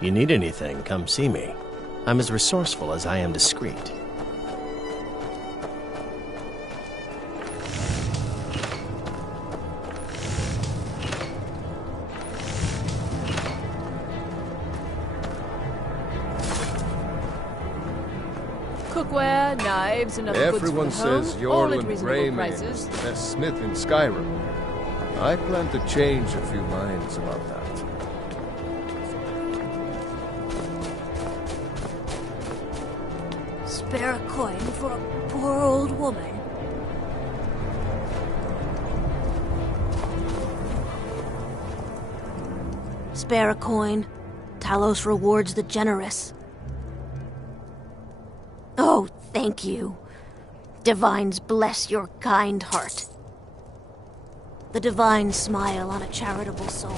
You need anything, come see me. I'm as resourceful as I am discreet. Cookware, knives, and other Everyone goods for the home, says all Jorl at and reasonable Rayman prices. is the best smith in Skyrim. I plan to change a few minds about that. Spare a coin for a poor old woman. Spare a coin. Talos rewards the generous. Oh, thank you. Divines bless your kind heart. The divine smile on a charitable soul.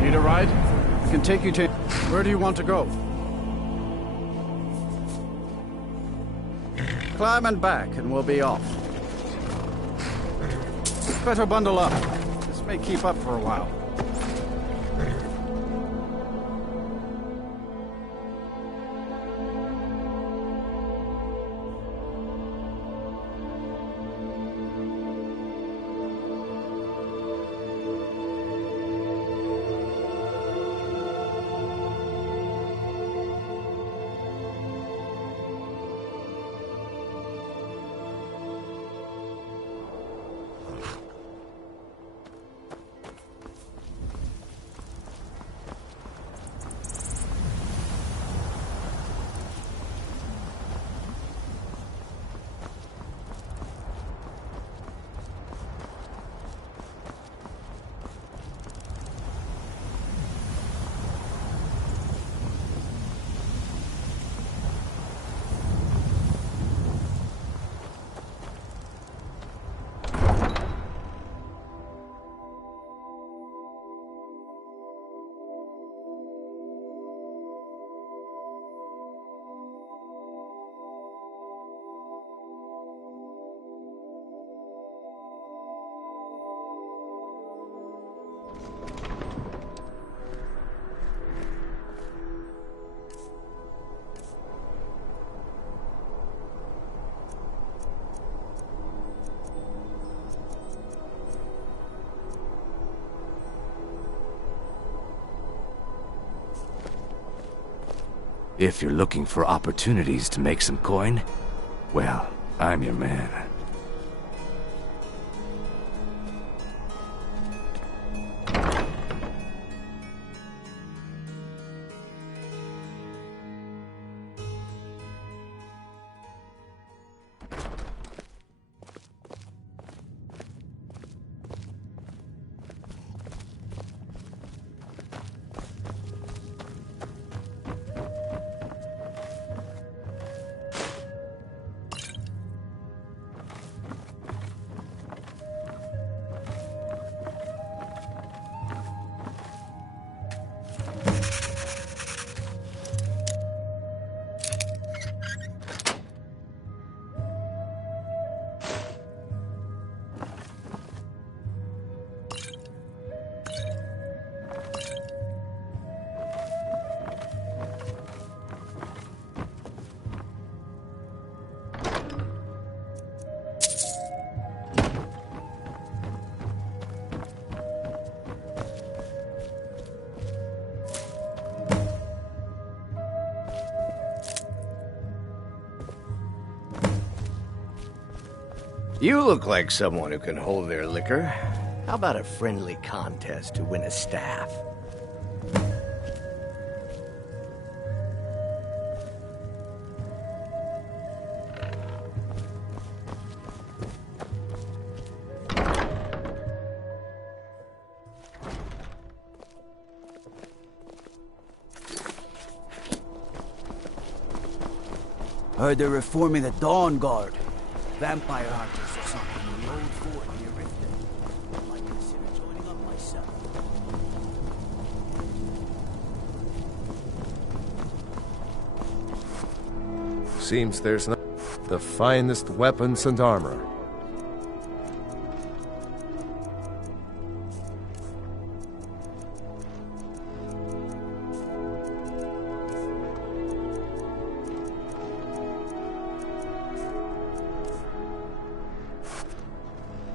Need a ride? I can take you to... Where do you want to go? Climb and back, and we'll be off. Better bundle up. This may keep up for a while. If you're looking for opportunities to make some coin, well, I'm your man. You look like someone who can hold their liquor. How about a friendly contest to win a staff? Heard they're reforming the Dawn Guard. Vampire hunters or something in the old fort near Riften. Might consider joining up myself. Seems there's not the finest weapons and armor.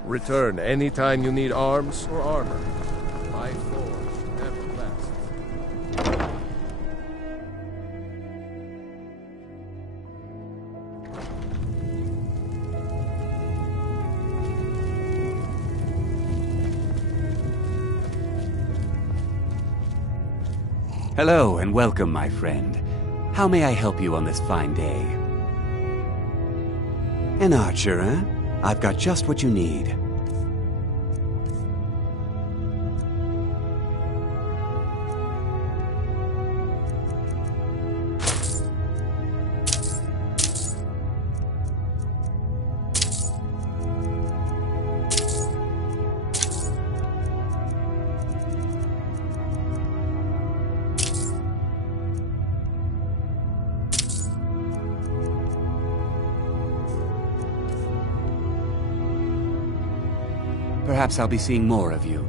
Return anytime you need arms or armor. My forge never lasts. Hello and welcome, my friend. How may I help you on this fine day? An archer, eh? I've got just what you need. Perhaps I'll be seeing more of you.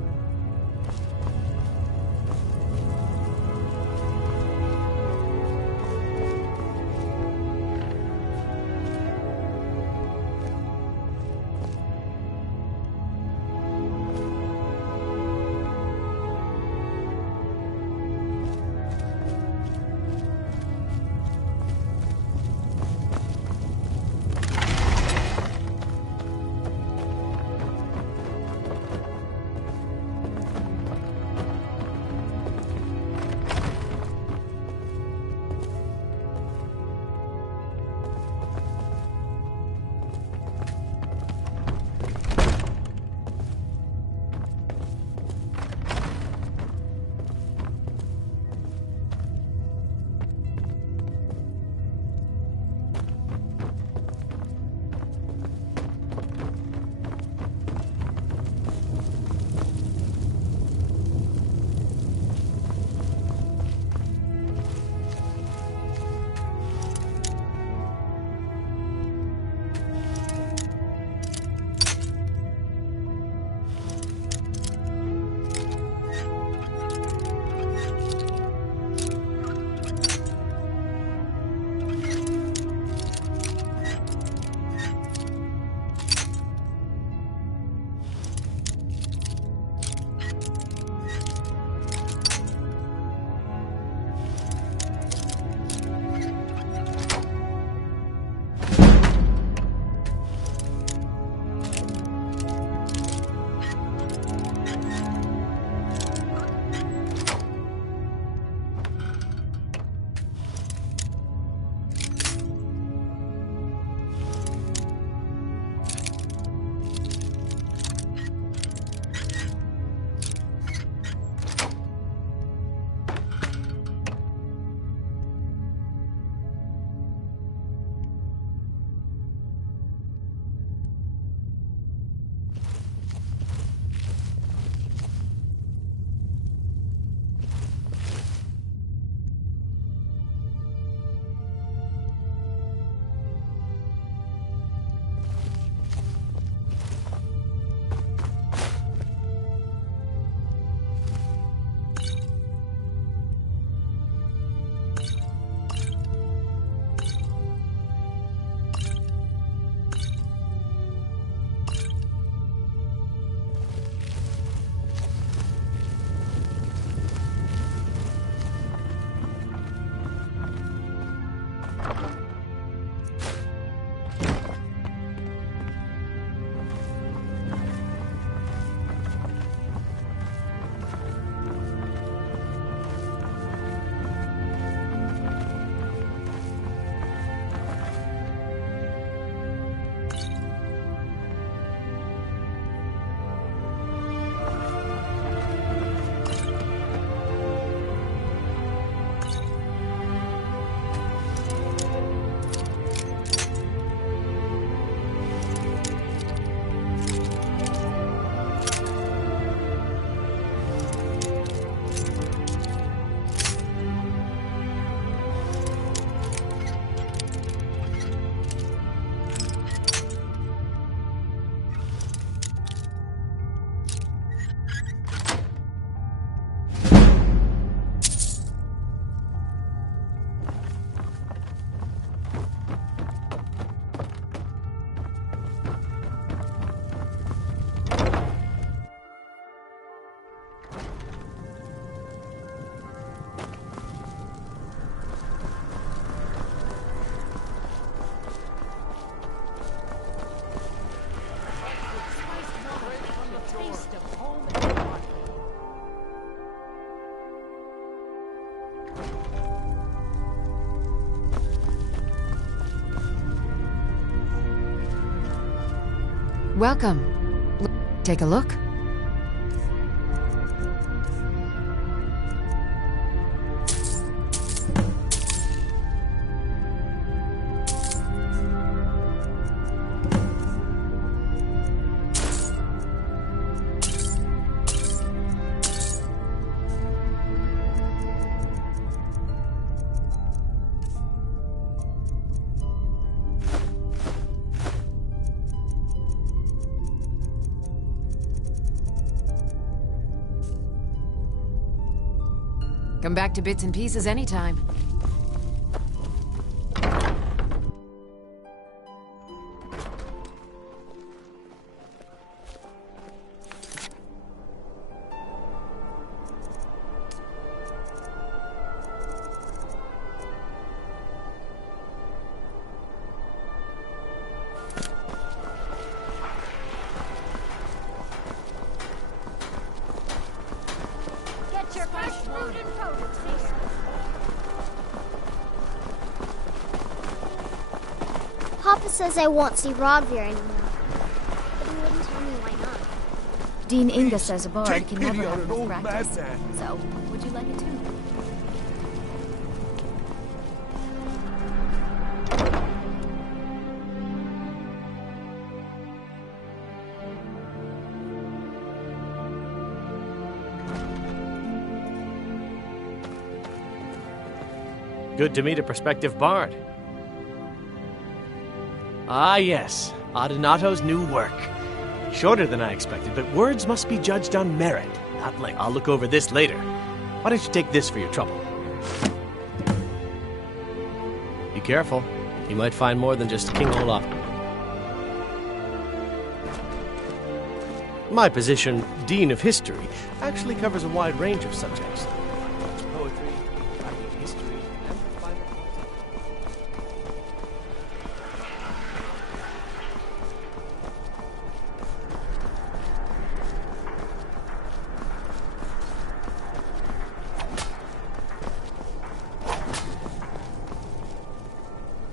Welcome. Take a look. Come back to bits and pieces anytime. Get your fresh fruit and produce. Papa says I won't see Rogvir anymore, but he wouldn't tell me why not. Dean Inga says a bard Take can pity never on have an enough old practice. madman. So, would you like it too? Good to meet a prospective bard. Ah, yes. Adonato's new work. Shorter than I expected, but words must be judged on merit, not length. I'll look over this later. Why don't you take this for your trouble? Be careful. You might find more than just King Olaf. My position, Dean of History, actually covers a wide range of subjects. Poetry, writing history, and the final content.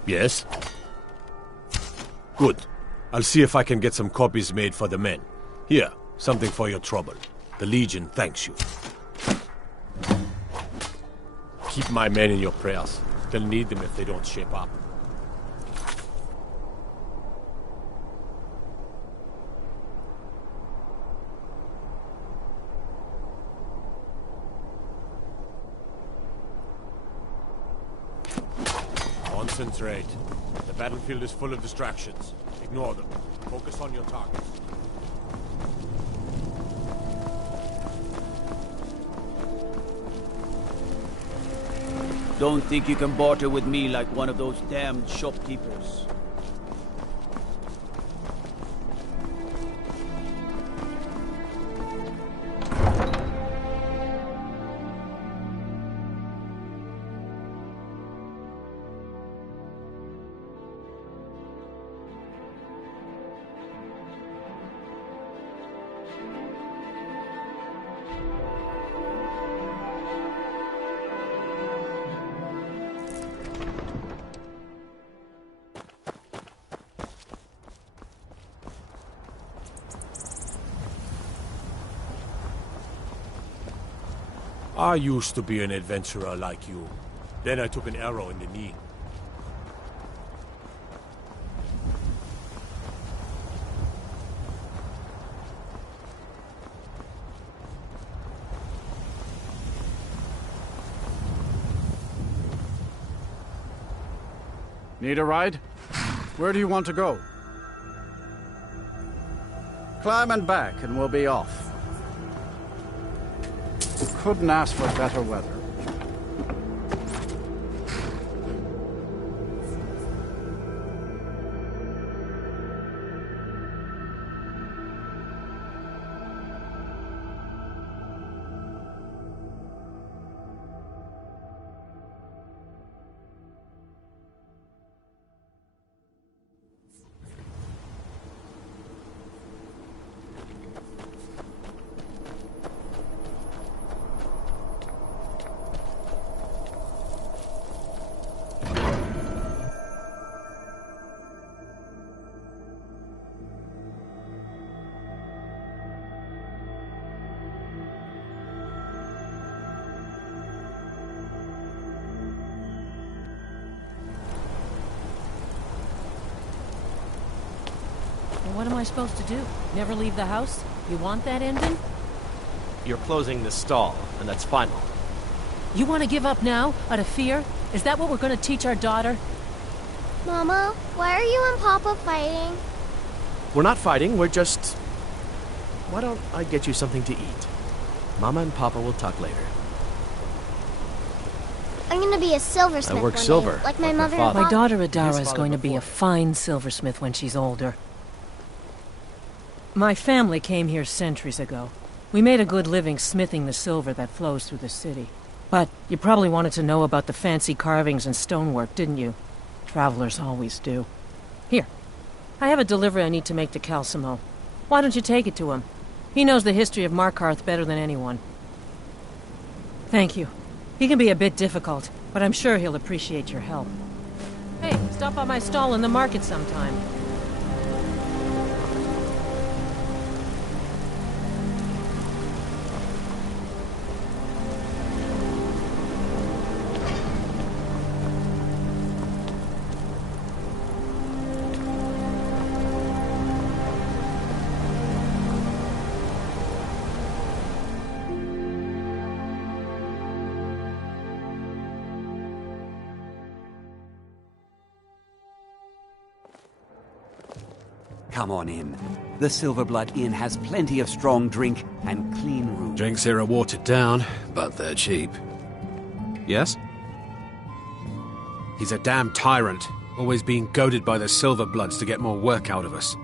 Yes? Good. I'll see if I can get some copies made for the men. Here, something for your trouble. The Legion thanks you. Keep my men in your prayers. They'll need them if they don't shape up. Concentrate. The battlefield is full of distractions. Ignore them. Focus on your targets. Don't think you can barter with me like one of those damned shopkeepers. I used to be an adventurer like you. Then I took an arrow in the knee. Need a ride? Where do you want to go? Climb and back and we'll be off. You couldn't ask for better weather. What am I supposed to do? Never leave the house? You want that ending? You're closing this stall, and that's final. You want to give up now, out of fear? Is that what we're going to teach our daughter? Mama, why are you and Papa fighting? We're not fighting, we're just... Why don't I get you something to eat? Mama and Papa will talk later. I'm gonna be a silversmith I work one silver, day, like my like my mother and father. My Papa. daughter Adara His is father going to be before. a fine silversmith when she's older. My family came here centuries ago. We made a good living smithing the silver that flows through the city. But you probably wanted to know about the fancy carvings and stonework, didn't you? Travelers always do. Here, I have a delivery I need to make to Calcimo. Why don't you take it to him? He knows the history of Markarth better than anyone. Thank you. He can be a bit difficult, but I'm sure he'll appreciate your help. Hey, stop by my stall in the market sometime. Come on in. The Silverblood Inn has plenty of strong drink and clean rooms. Drinks here are watered down, but they're cheap. Yes? He's a damn tyrant, always being goaded by the Silverbloods to get more work out of us.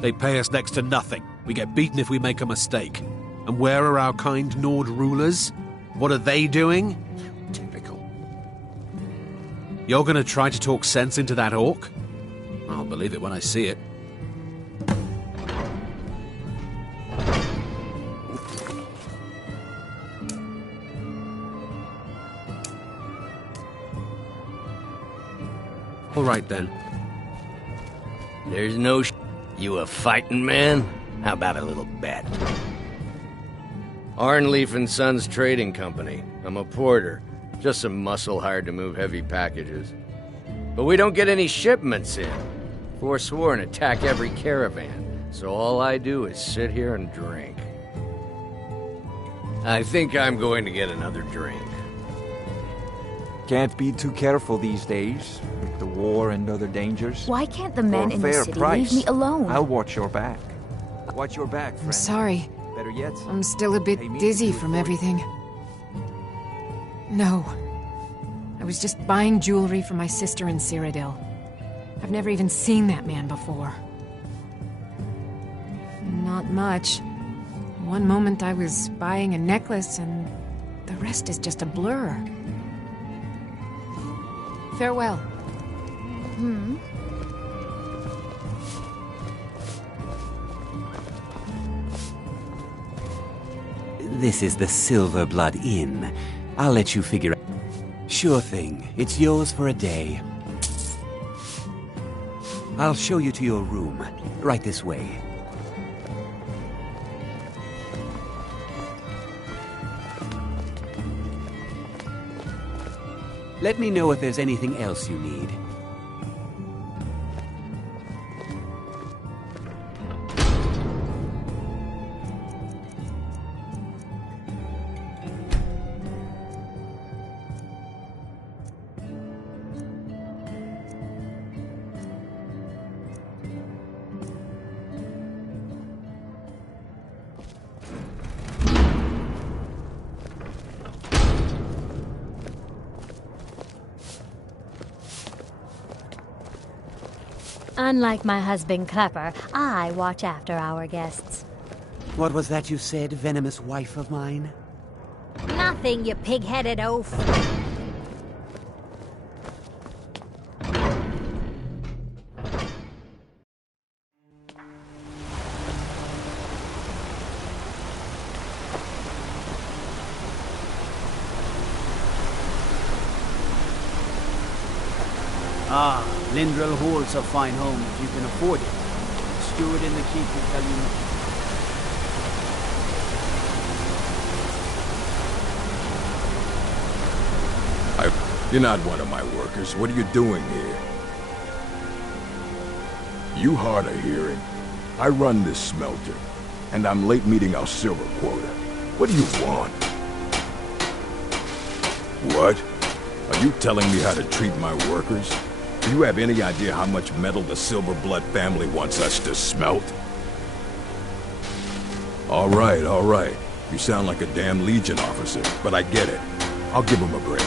They pay us next to nothing. We get beaten if we make a mistake. And where are our kind Nord rulers? What are they doing? Typical. You're gonna try to talk sense into that orc? I'll believe it when I see it. All right, then. There's no You a fighting man? How about a little bet? Arnleaf and Sons Trading Company. I'm a porter. Just some muscle hired to move heavy packages. But we don't get any shipments in. Forsworn attack every caravan, so all I do is sit here and drink. I think I'm going to get another drink. Can't be too careful these days, with the war and other dangers. Why can't the men For a in the fair city price, leave me alone? I'll watch your back. Watch your back, friend. I'm sorry. Better yet, I'm still a bit dizzy from everything. No. I was just buying jewelry for my sister in Cyrodiil. I've never even seen that man before. Not much. One moment I was buying a necklace, and the rest is just a blur. Farewell. Hmm? This is the Silverblood Inn. I'll let you figure out. Sure thing. It's yours for a day. I'll show you to your room. Right this way. Let me know if there's anything else you need. Unlike my husband Clapper, I watch after our guests. What was that you said, venomous wife of mine? Nothing, you pig-headed oaf. Ah, Lindrel Hall's a fine home if you can afford it. The steward in the keep will tell you nothing. You're not one of my workers. What are you doing here? You hard of hearing. I run this smelter, and I'm late meeting our silver quota. What do you want? What? Are you telling me how to treat my workers? Do you have any idea how much metal the Silverblood family wants us to smelt? All right. You sound like a damn Legion officer, but I get it. I'll give him a break.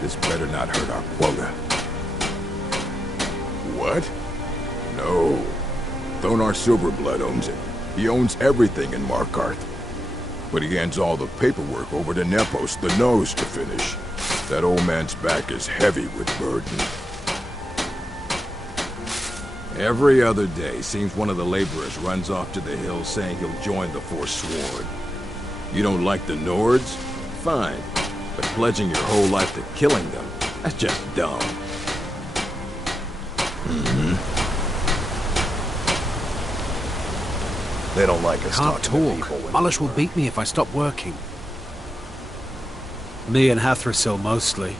This better not hurt our quota. What? No. Thonar Silverblood owns it. He owns everything in Markarth. But he hands all the paperwork over to Nepos, the nose, to finish. That old man's back is heavy with burden. Every other day, seems one of the laborers runs off to the hills saying he'll join the Forsworn. You don't like the Nords? Fine. But pledging your whole life to killing them, that's just dumb. They don't like us Can't talking talk. to people. Malish will beat me if I stop working. Me and Hathrasil mostly.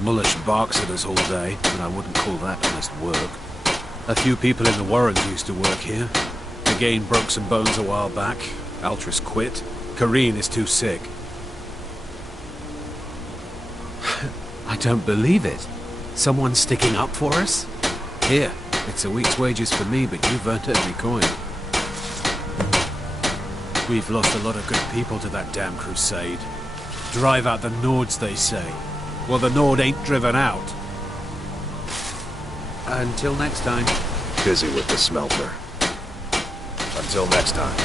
Mullish barks at us all day, but I wouldn't call that honest work. A few people in the Warrens used to work here. Again broke some bones a while back. Altris quit. Kareen is too sick. I don't believe it. Someone's sticking up for us? Here, it's a week's wages for me, but you've earned every coin. We've lost a lot of good people to that damn crusade. Drive out the Nords, they say. Well, the Nord ain't driven out. Until next time. Busy with the smelter. Until next time.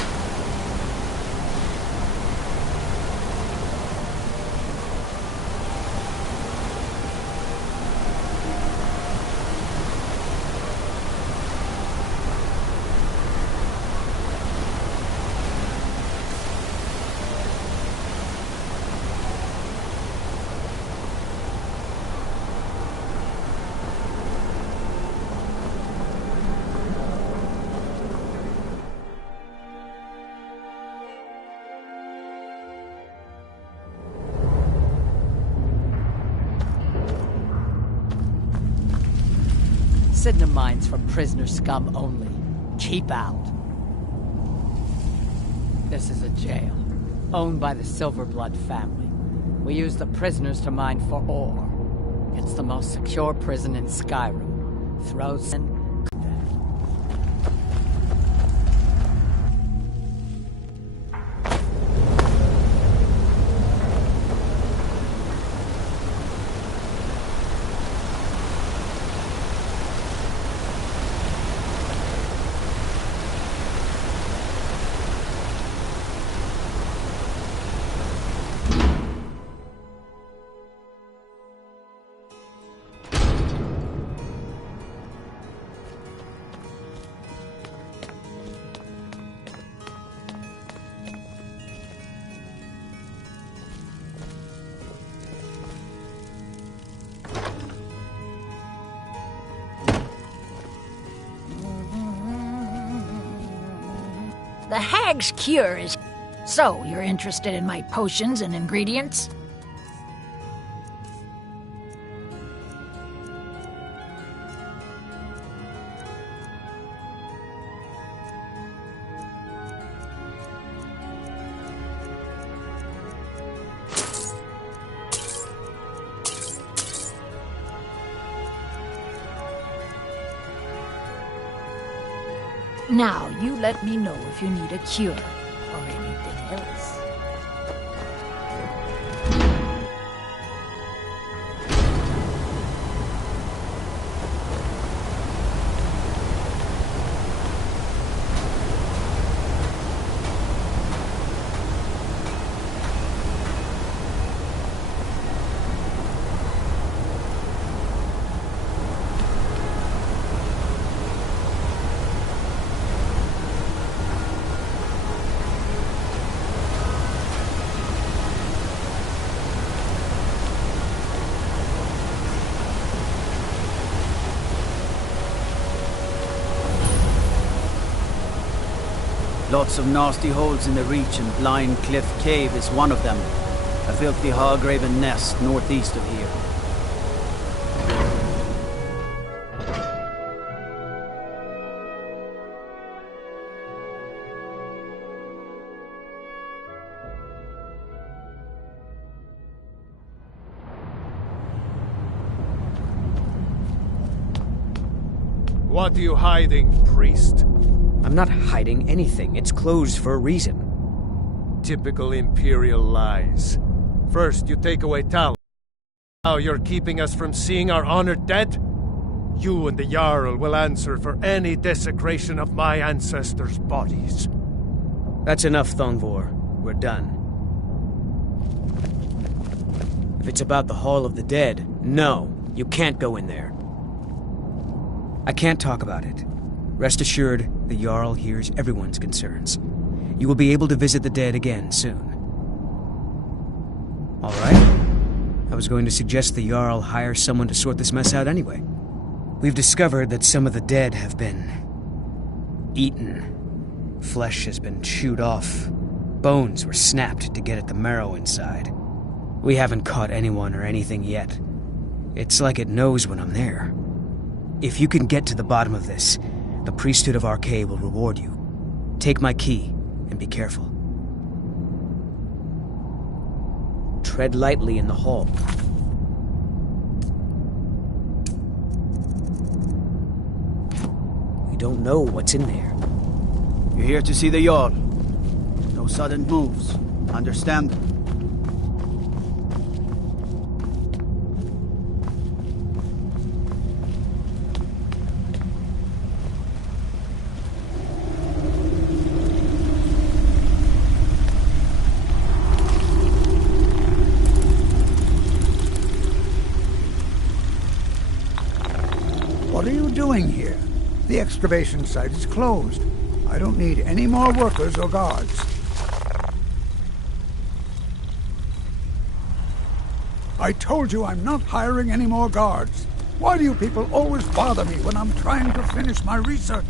Sidna mines for prisoner scum only. Keep out. This is a jail, owned by the Silverblood family. We use the prisoners to mine for ore. It's the most secure prison in Skyrim. Throats and... The hag's cure is... So, you're interested in my potions and ingredients? Now, you let me know if you need a cure or anything else. Lots of nasty holes in the reach, and Blind Cliff Cave is one of them. A filthy hog-raven nest northeast of here. What are you hiding, priest? I'm not hiding anything. It's closed for a reason. Typical Imperial lies. First, you take away Tal. Now you're keeping us from seeing our honored dead? You and the Jarl will answer for any desecration of my ancestors' bodies. That's enough, Thongvor. We're done. If it's about the Hall of the Dead, no, you can't go in there. I can't talk about it. Rest assured, the Jarl hears everyone's concerns. You will be able to visit the dead again soon. All right. I was going to suggest the Jarl hire someone to sort this mess out anyway. We've discovered that some of the dead have been eaten. Flesh has been chewed off. Bones were snapped to get at the marrow inside. We haven't caught anyone or anything yet. It's like it knows when I'm there. If you can get to the bottom of this, the priesthood of Arcade will reward you. Take my key, and be careful. Tread lightly in the hall. We don't know what's in there. You're here to see the Jarl. No sudden moves. Understand? What are you doing here? The excavation site is closed. I don't need any more workers or guards. I told you I'm not hiring any more guards. Why do you people always bother me when I'm trying to finish my research?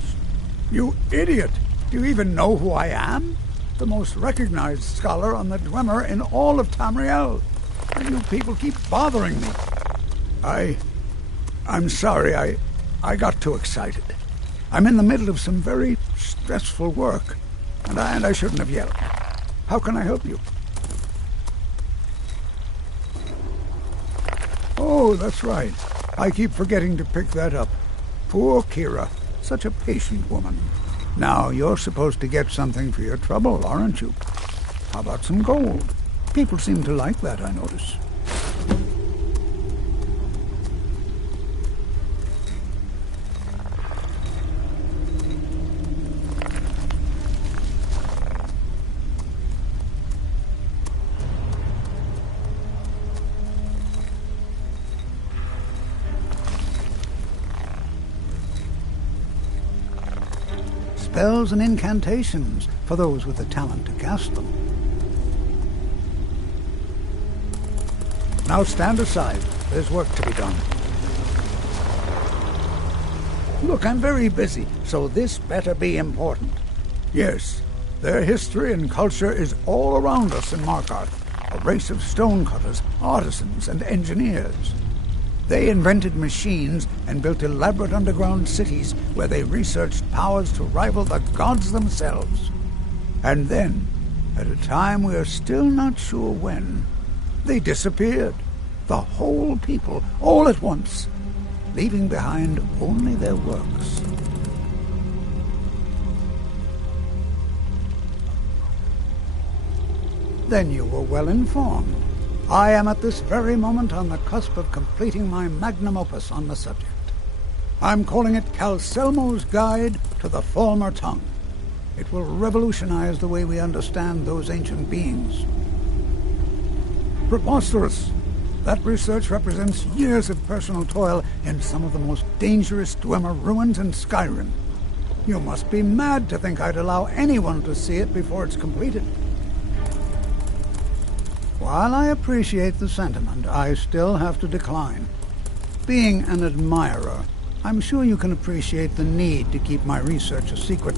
You idiot! Do you even know who I am? The most recognized scholar on the Dwemer in all of Tamriel. And you people keep bothering me. I'm sorry, I got too excited. I'm in the middle of some very stressful work, and I shouldn't have yelled. How can I help you? Oh, that's right. I keep forgetting to pick that up. Poor Kira. Such a patient woman. Now, you're supposed to get something for your trouble, aren't you? How about some gold? People seem to like that, I notice. Spells and incantations for those with the talent to cast them. Now stand aside. There's work to be done. Look, I'm very busy, so this better be important. Yes, their history and culture is all around us in Markarth. A race of stonecutters, artisans, and engineers. They invented machines and built elaborate underground cities where they researched powers to rival the gods themselves. And then, at a time we are still not sure when, they disappeared. The whole people, all at once, leaving behind only their works. Then you were well informed. I am at this very moment on the cusp of completing my magnum opus on the subject. I'm calling it Calselmo's Guide to the Former Tongue. It will revolutionize the way we understand those ancient beings. Preposterous! That research represents years of personal toil in some of the most dangerous Dwemer ruins in Skyrim. You must be mad to think I'd allow anyone to see it before it's completed. While I appreciate the sentiment, I still have to decline. Being an admirer, I'm sure you can appreciate the need to keep my research a secret.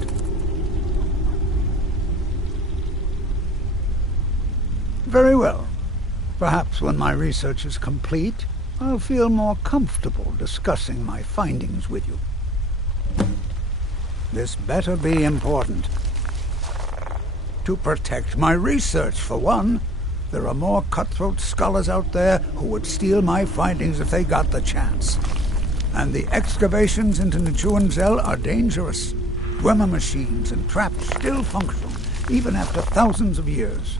Very well. Perhaps when my research is complete, I'll feel more comfortable discussing my findings with you. This better be important. To protect my research, for one. There are more cutthroat scholars out there who would steal my findings if they got the chance. And the excavations into Nichuanzel are dangerous. Dwemer machines and traps still function, even after thousands of years.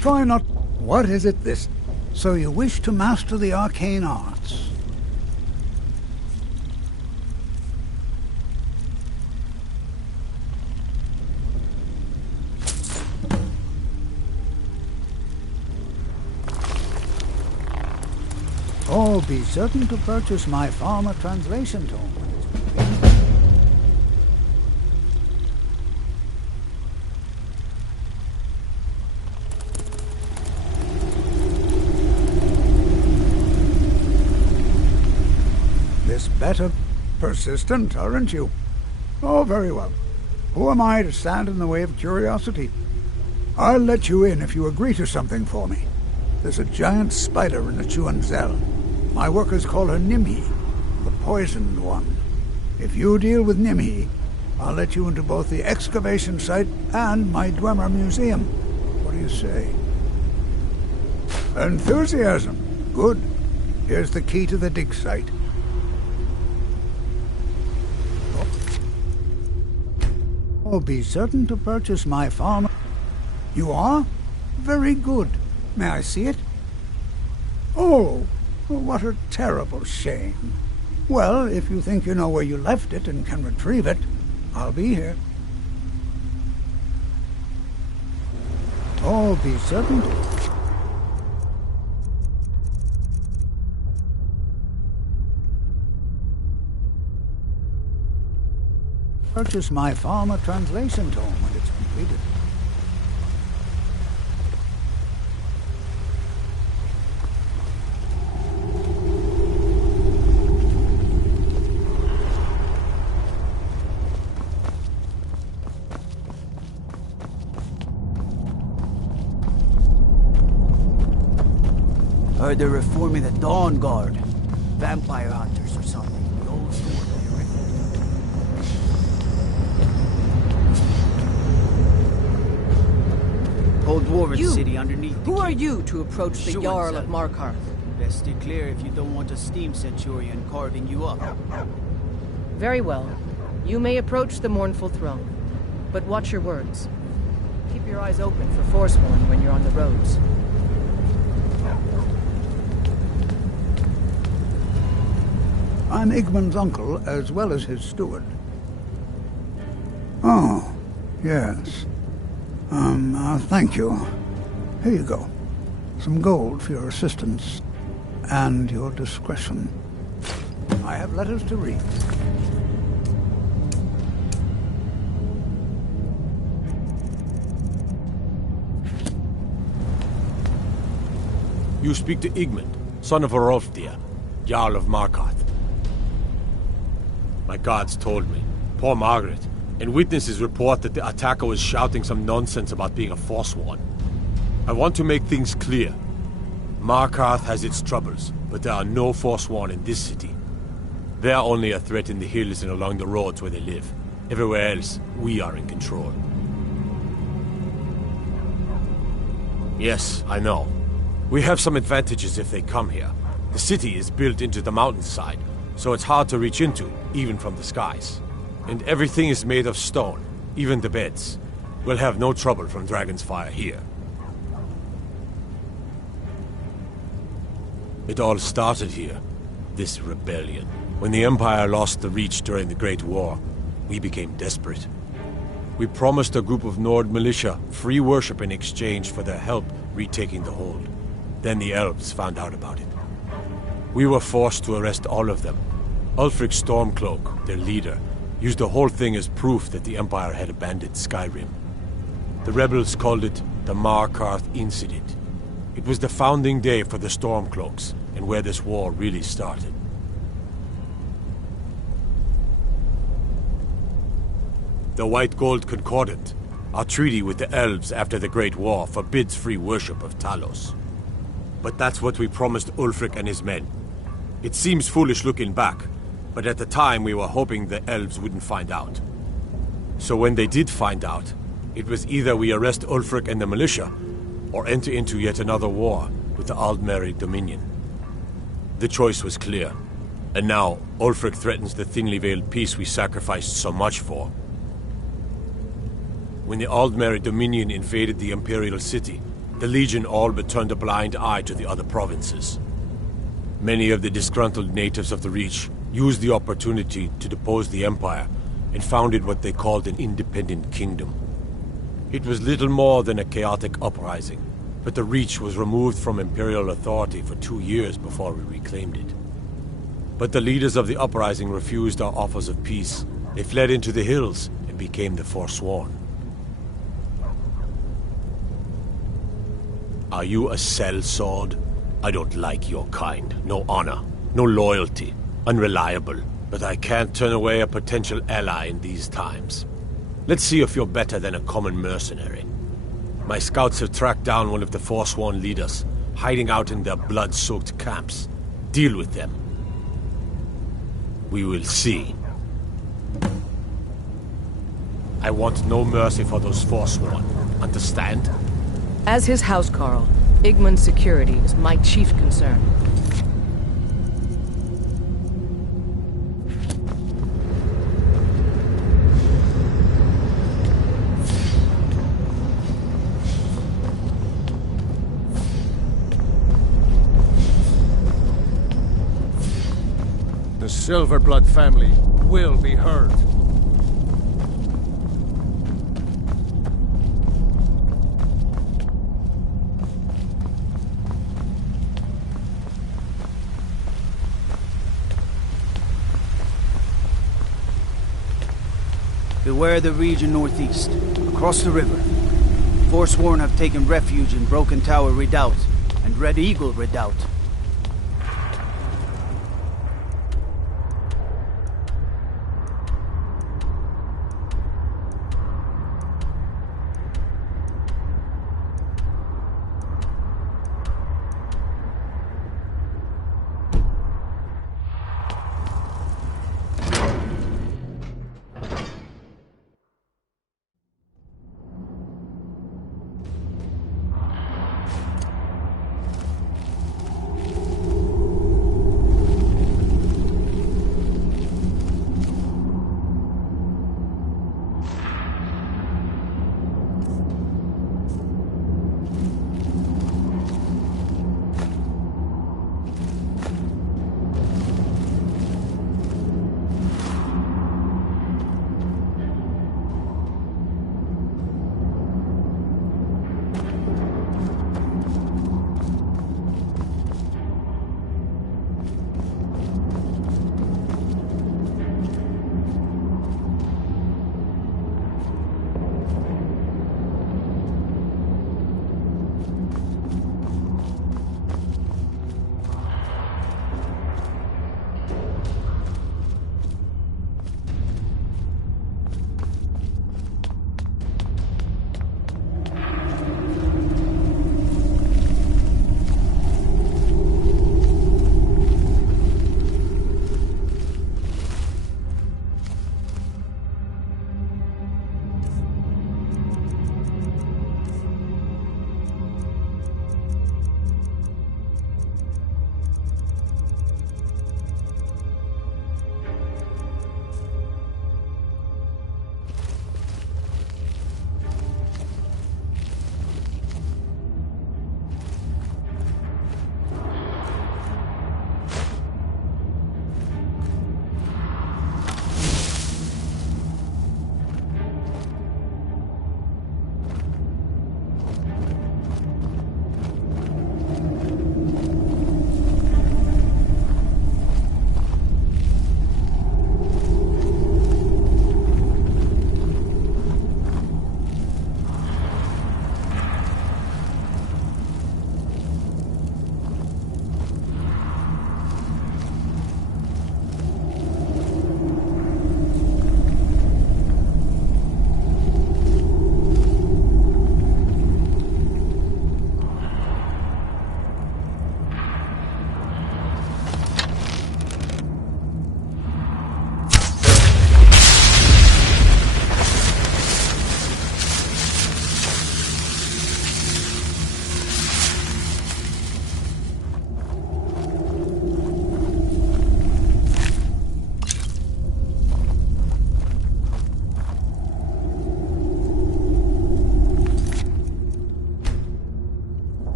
Try not... What is it this... So you wish to master the arcane arts? Oh, be certain to purchase my farmer translation tome. This better persistent, aren't you? Oh, very well. Who am I to stand in the way of curiosity? I'll let you in if you agree to something for me. There's a giant spider in the Chuanzel. My workers call her Nimhi, the poisoned one. If you deal with Nimhi, I'll let you into both the excavation site and my Dwemer museum. What do you say? Enthusiasm. Good. Here's the key to the dig site. Oh, be certain to purchase my farm. You are? Very good. May I see it? Oh, what a terrible shame. Well, if you think you know where you left it and can retrieve it, I'll be here. Oh, be certain to... Purchase my farmer translation tome when it's completed. Heard they're reforming the Dawn Guard. Vampire hunters or something. The old school. Old Dwarven city underneath. Who are you to approach the Jarl of Markarth? Best steer clear if you don't want a steam centurion carving you up. Very well. You may approach the mournful throne, but watch your words. Keep your eyes open for Forsworn when you're on the roads. I'm Igmund's uncle, as well as his steward. Oh, yes. Thank you. Here you go. Some gold for your assistance and your discretion. I have letters to read. You speak to Igmund, son of Orolfdir, Jarl of Markarth. My guards told me. Poor Margaret. And witnesses report that the attacker was shouting some nonsense about being a Forsworn. I want to make things clear. Markarth has its troubles, but there are no Forsworn in this city. They are only a threat in the hills and along the roads where they live. Everywhere else, we are in control. Yes, I know. We have some advantages if they come here. The city is built into the mountainside, so it's hard to reach into, even from the skies. And everything is made of stone, even the beds. We'll have no trouble from Dragon's Fire here. It all started here, this rebellion. When the Empire lost the Reach during the Great War, we became desperate. We promised a group of Nord militia free worship in exchange for their help retaking the hold. Then the elves found out about it. We were forced to arrest all of them. Ulfric Stormcloak, their leader, used the whole thing as proof that the Empire had abandoned Skyrim. The rebels called it the Markarth Incident. It was the founding day for the Stormcloaks, and where this war really started. The White Gold Concordant, our treaty with the elves after the Great War, forbids free worship of Talos. But that's what we promised Ulfric and his men. It seems foolish looking back, but at the time we were hoping the elves wouldn't find out. So when they did find out, it was either we arrest Ulfric and the militia, or enter into yet another war with the Aldmeri Dominion. The choice was clear, and now Ulfric threatens the thinly veiled peace we sacrificed so much for. When the Aldmeri Dominion invaded the Imperial City, the Legion all but turned a blind eye to the other provinces. Many of the disgruntled natives of the Reach used the opportunity to depose the Empire and founded what they called an independent kingdom. It was little more than a chaotic uprising, but the Reach was removed from Imperial authority for 2 years before we reclaimed it. But the leaders of the uprising refused our offers of peace. They fled into the hills and became the Forsworn. Are you a sellsword? I don't like your kind. No honor, no loyalty, unreliable. But I can't turn away a potential ally in these times. Let's see if you're better than a common mercenary. My scouts have tracked down one of the Forsworn leaders, hiding out in their blood-soaked camps. Deal with them. We will see. I want no mercy for those Forsworn. Understand? As his housecarl, Igmund's security is my chief concern. The Silverblood family will be heard. Beware the region northeast, across the river. Forsworn have taken refuge in Broken Tower Redoubt and Red Eagle Redoubt.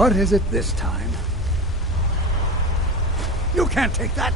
What is it this time? You can't take that!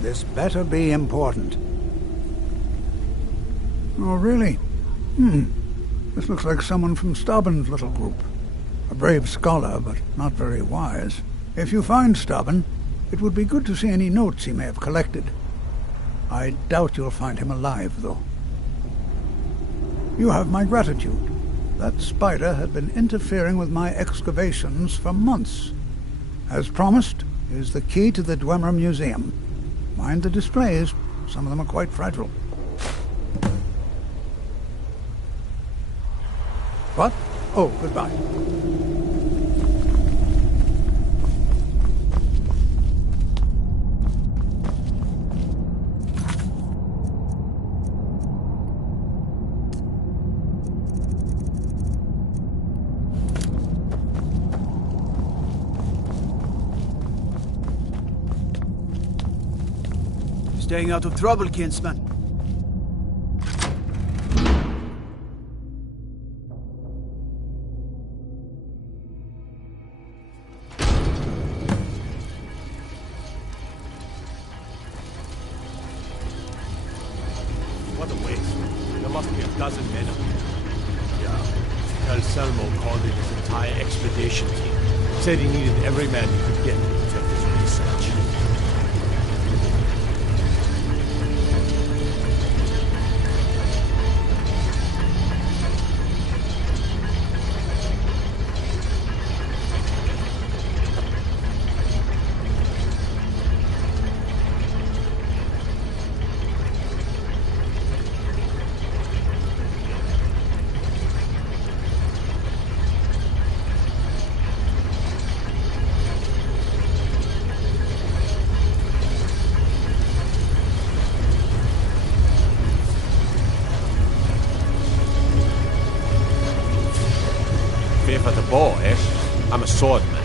This better be important. Oh, really? This looks like someone from Stauben's little group. A brave scholar, but not very wise. If you find Stauben, it would be good to see any notes he may have collected. I doubt you'll find him alive, though. You have my gratitude. That spider had been interfering with my excavations for months. As promised, here's the key to the Dwemer Museum. Mind the displays. Some of them are quite fragile. What? Oh, goodbye. Staying out of trouble, kinsman. What a waste. There must be a dozen men up here. Yeah. Selmo called in his entire expedition team. Said he needed every man he could get to protect his research. For the bow, eh? I'm a swordman.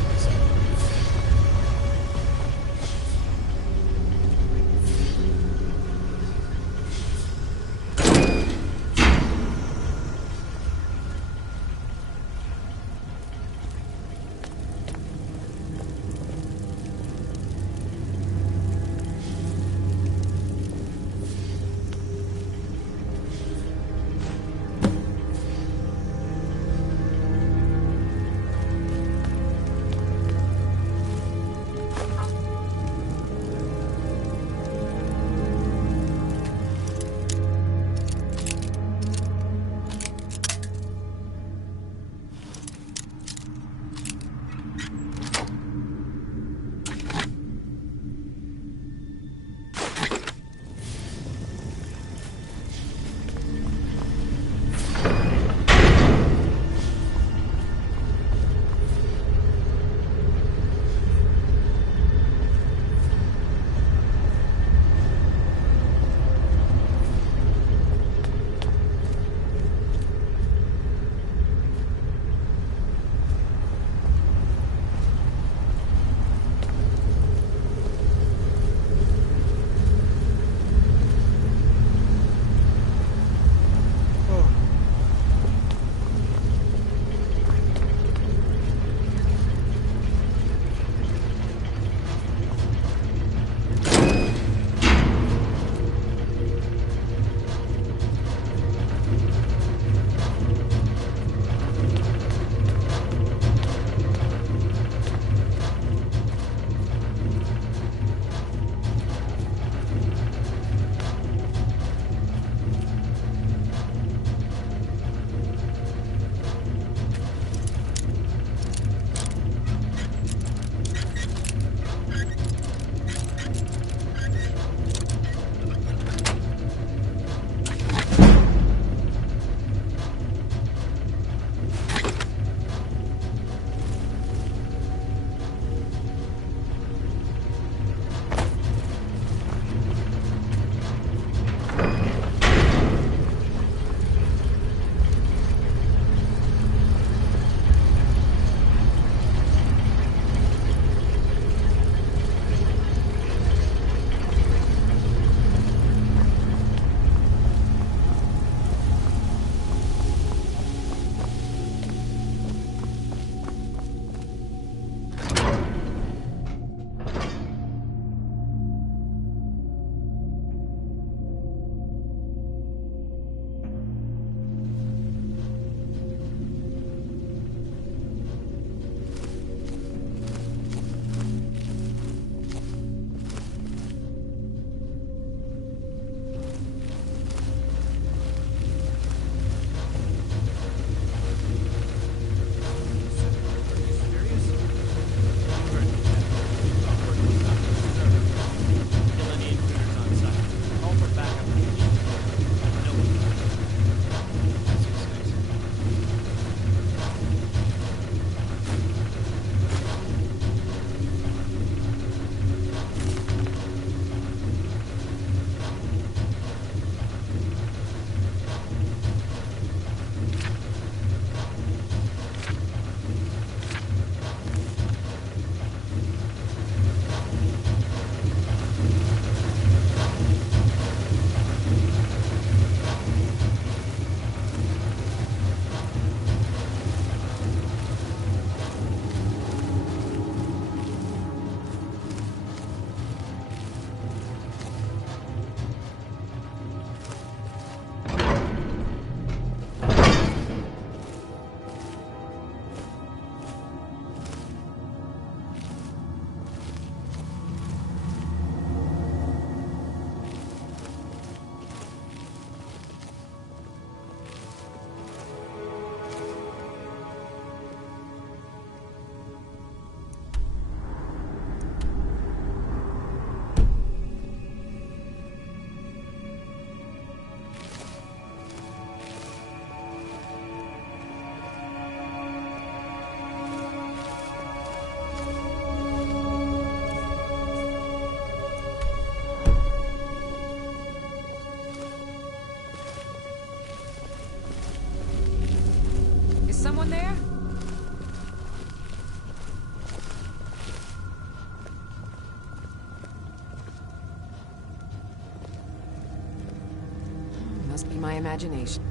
Must be my imagination.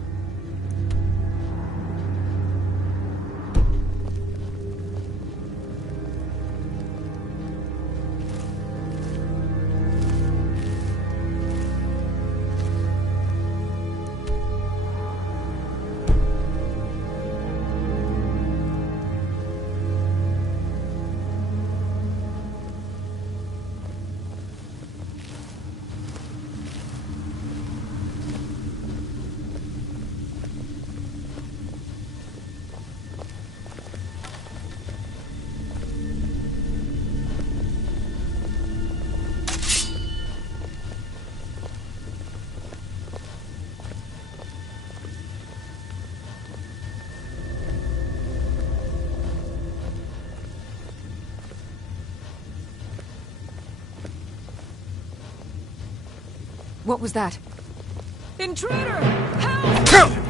What was that? Intruder! Help!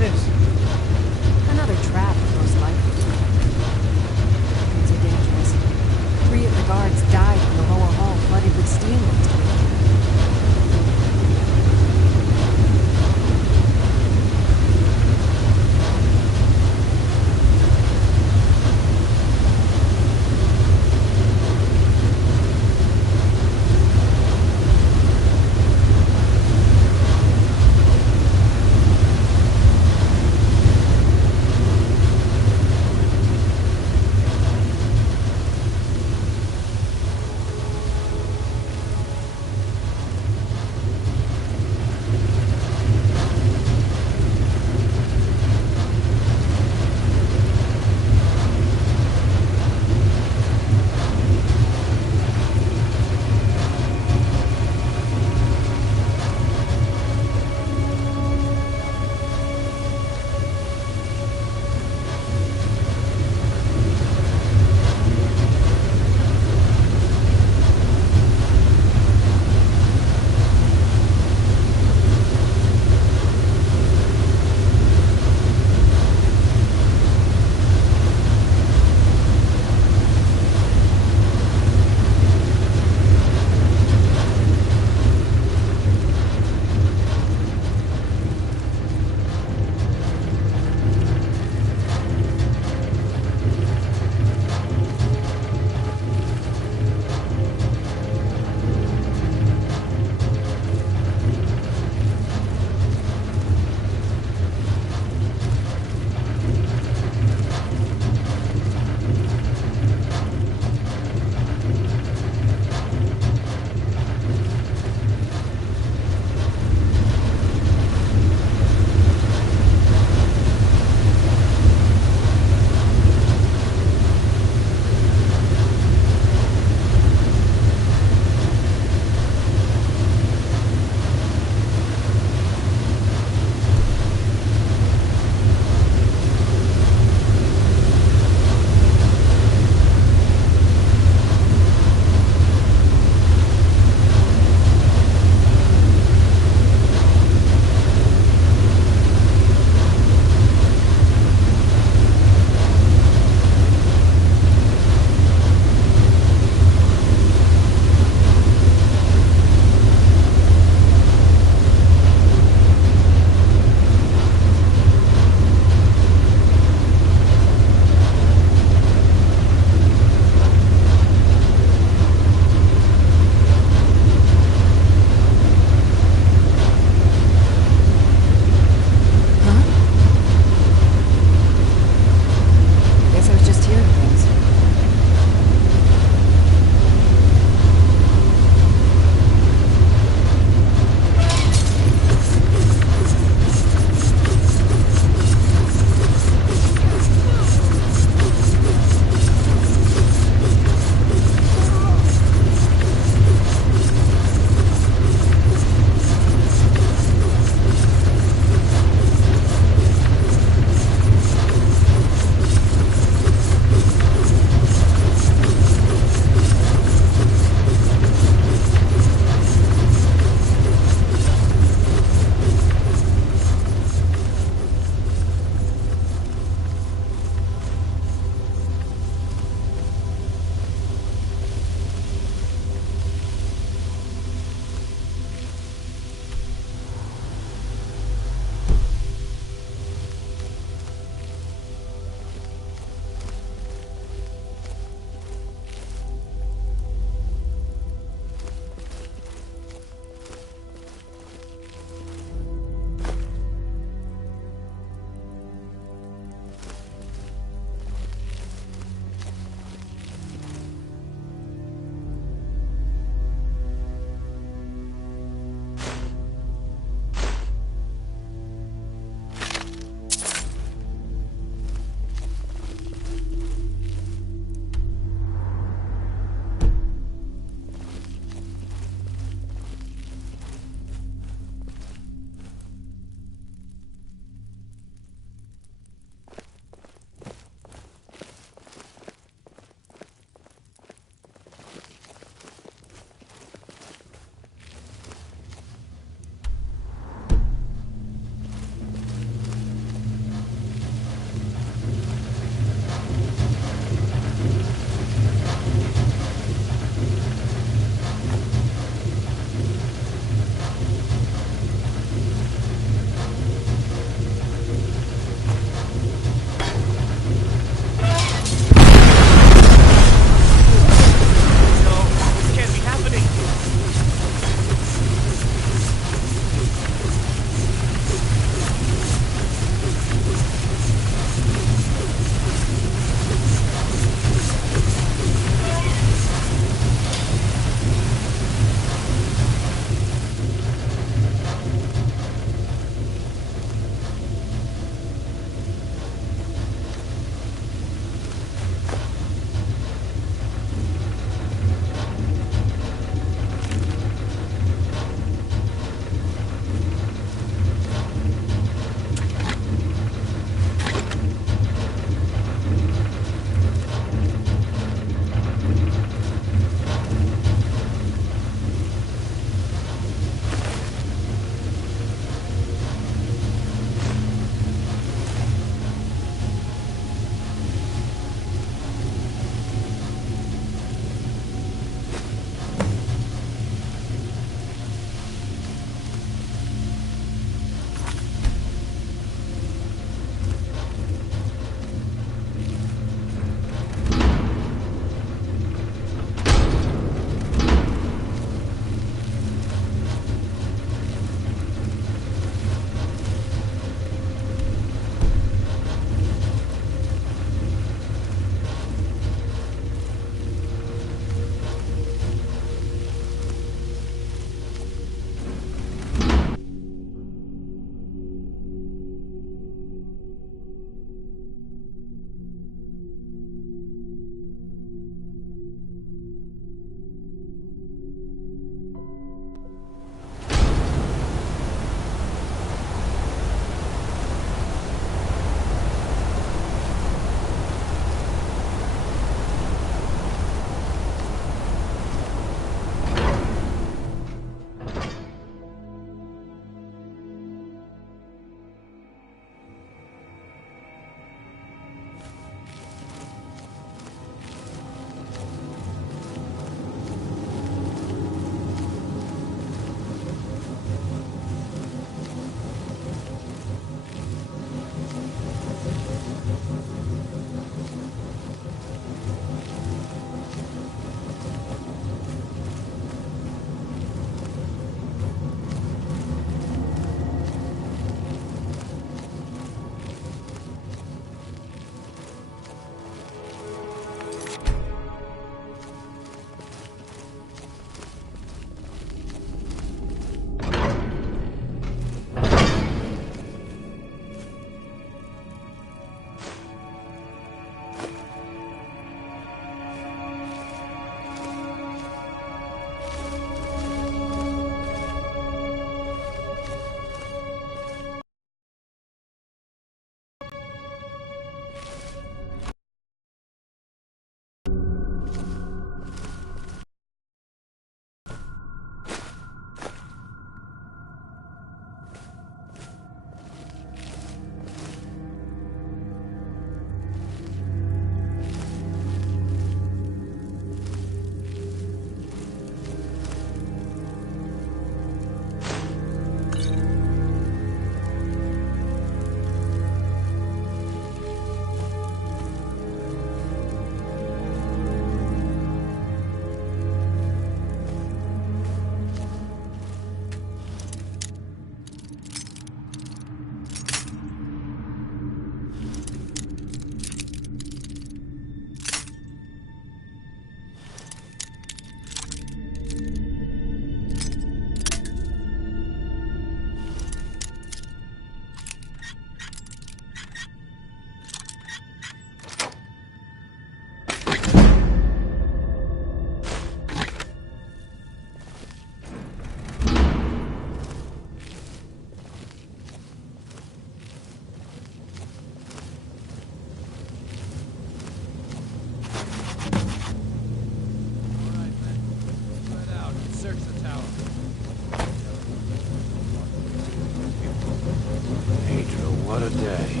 What a day.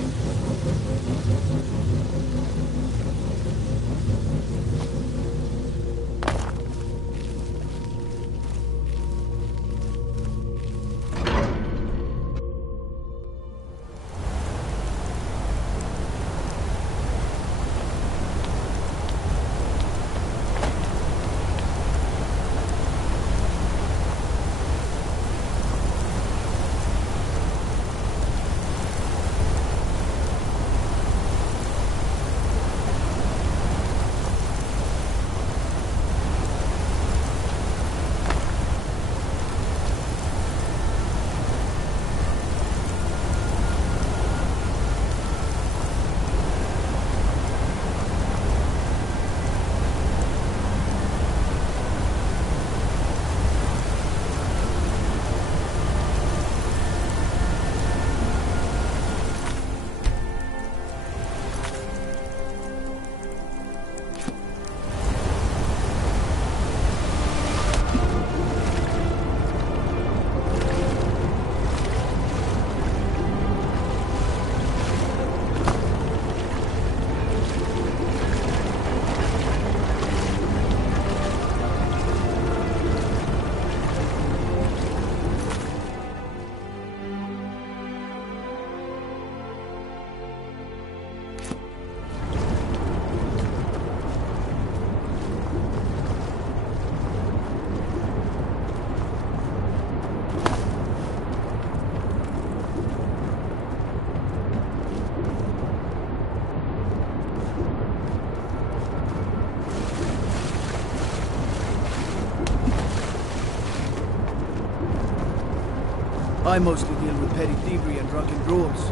I mostly deal with petty thievery and drunken brawls.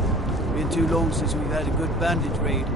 Been too long since we've had a good bandit raid.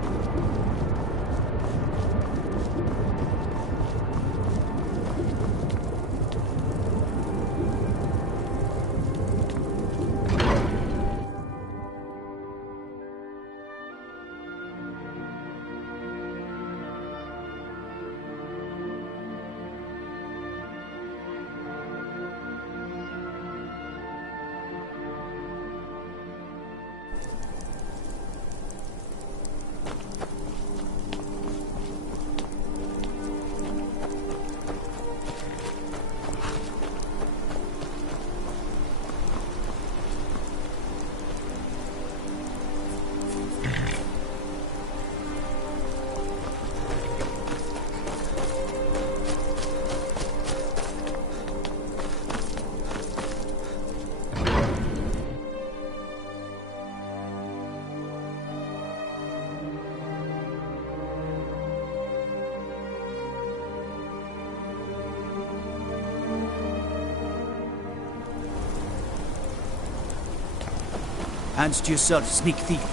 Hands to yourself, sneak thief.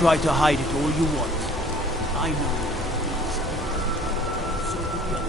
Try to hide it all you want. I know it. So good luck.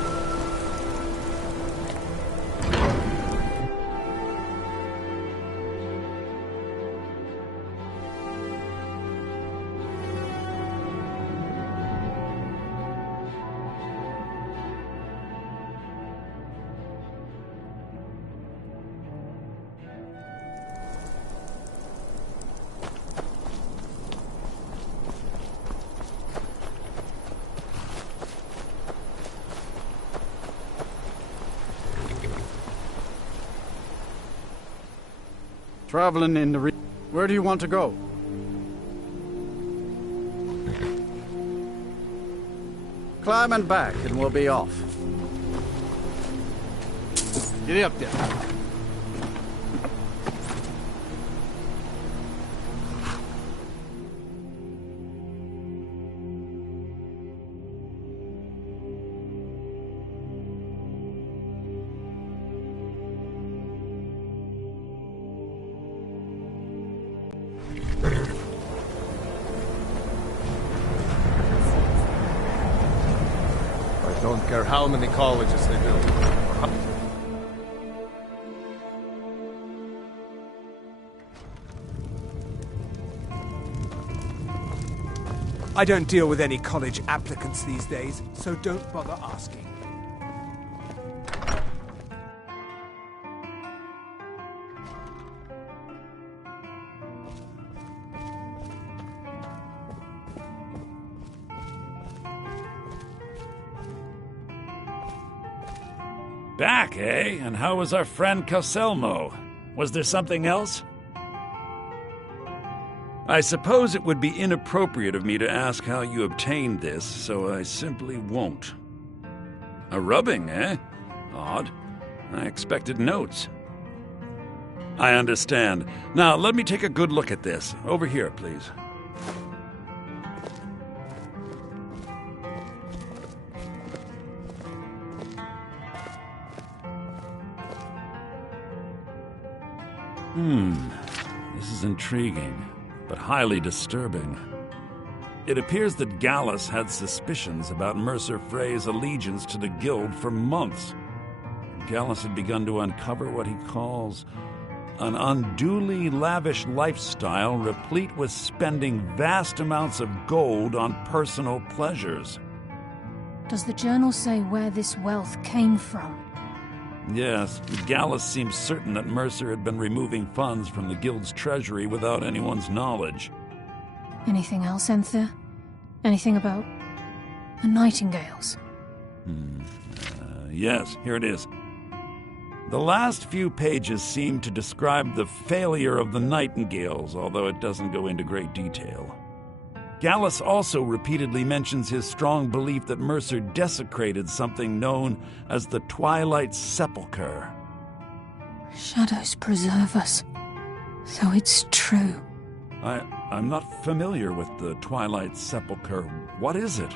Traveling in the Where do you want to go? Climb and back and we'll be off. Get up there. Don't care how many colleges they build. Or how I don't deal with any college applicants these days, so don't bother asking. Back, eh? And how was our friend Calselmo? Was there something else? I suppose it would be inappropriate of me to ask how you obtained this, so I simply won't. A rubbing, eh? Odd. I expected notes. I understand. Now, let me take a good look at this. Over here, please. This is intriguing, but highly disturbing. It appears that Gallus had suspicions about Mercer Frey's allegiance to the Guild for months. Gallus had begun to uncover what he calls an unduly lavish lifestyle replete with spending vast amounts of gold on personal pleasures. Does the journal say where this wealth came from? Yes, Gallus seems certain that Mercer had been removing funds from the Guild's treasury without anyone's knowledge. Anything else, Enthir? Anything about the Nightingales? Yes, here it is. The last few pages seem to describe the failure of the Nightingales, although it doesn't go into great detail. Gallus also repeatedly mentions his strong belief that Mercer desecrated something known as the Twilight Sepulchre. Shadows preserve us. So it's true. I'm not familiar with the Twilight Sepulchre. What is it?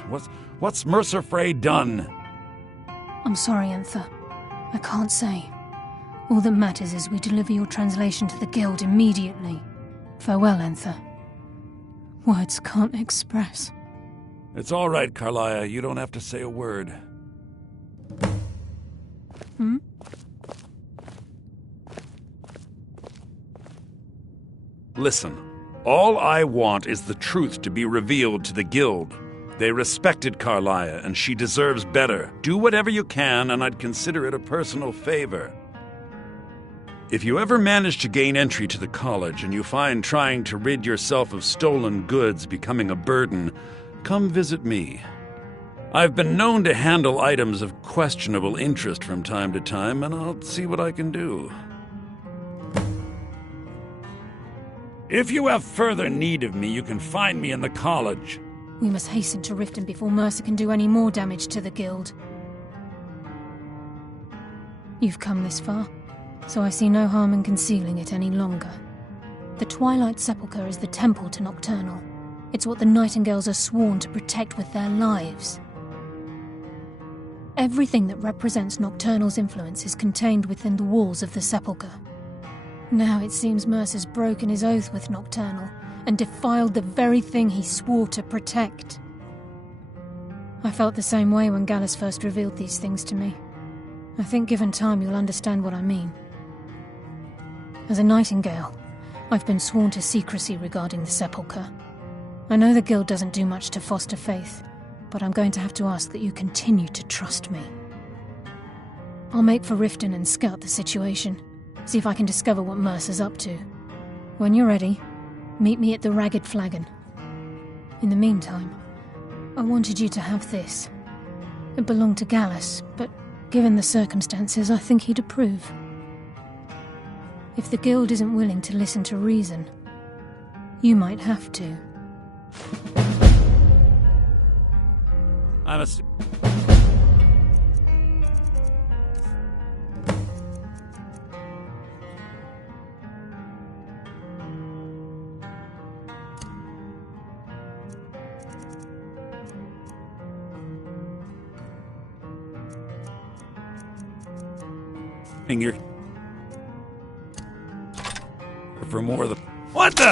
What's Mercer Frey done? I'm sorry, Enthir. I can't say. All that matters is we deliver your translation to the Guild immediately. Farewell, Enthir. Words can't express. It's all right, Carlia. You don't have to say a word. Listen, all I want is the truth to be revealed to the Guild. They respected Carlia, and she deserves better. Do whatever you can, and I'd consider it a personal favor. If you ever manage to gain entry to the college and you find trying to rid yourself of stolen goods becoming a burden, come visit me. I've been known to handle items of questionable interest from time to time, and I'll see what I can do. If you have further need of me, you can find me in the college. We must hasten to Riften before Mercer can do any more damage to the Guild. You've come this far, so I see no harm in concealing it any longer. The Twilight Sepulchre is the temple to Nocturnal. It's what the Nightingales are sworn to protect with their lives. Everything that represents Nocturnal's influence is contained within the walls of the Sepulchre. Now it seems Mercer's broken his oath with Nocturnal and defiled the very thing he swore to protect. I felt the same way when Gallus first revealed these things to me. I think given time you'll understand what I mean. As a Nightingale, I've been sworn to secrecy regarding the Sepulchre. I know the Guild doesn't do much to foster faith, but I'm going to have to ask that you continue to trust me. I'll make for Riften and scout the situation, see if I can discover what Mercer's up to. When you're ready, meet me at the Ragged Flagon. In the meantime, I wanted you to have this. It belonged to Gallus, but given the circumstances, I think he'd approve. If the Guild isn't willing to listen to reason, you might have to. I'm a... You're... For more of the... What the...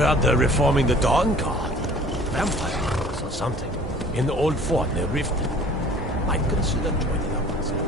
Heard they're reforming the Dawn Guard. Vampire hunters or something. In the old fort near Riften. Might consider joining up myself.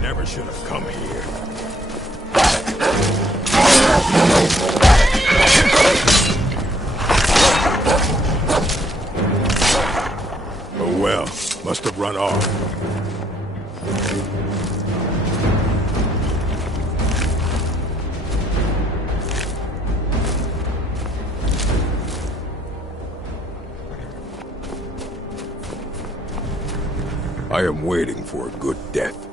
Never should have come here. Oh well, must have run off. I am waiting for a good death.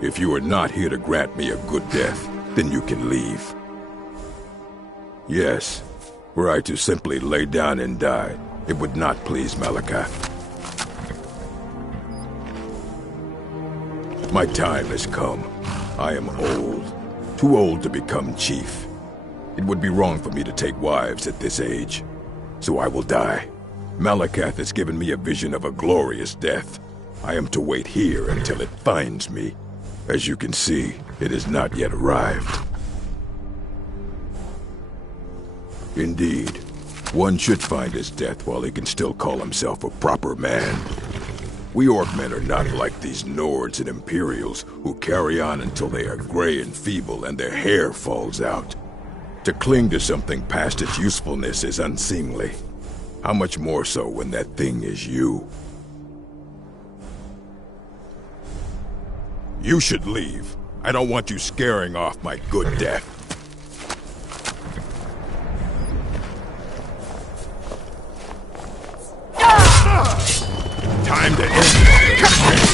If you are not here to grant me a good death, then you can leave. Yes, were I to simply lay down and die, it would not please Malakath. My time has come. I am old. Too old to become chief. It would be wrong for me to take wives at this age. So I will die. Malakath has given me a vision of a glorious death. I am to wait here until it finds me. As you can see, it has not yet arrived. Indeed, one should find his death while he can still call himself a proper man. We Orcmen are not like these Nords and Imperials who carry on until they are gray and feeble and their hair falls out. To cling to something past its usefulness is unseemly. How much more so when that thing is you? You should leave. I don't want you scaring off my good death. Time to end this.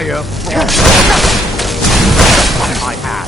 fire from my hand.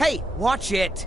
Hey, watch it!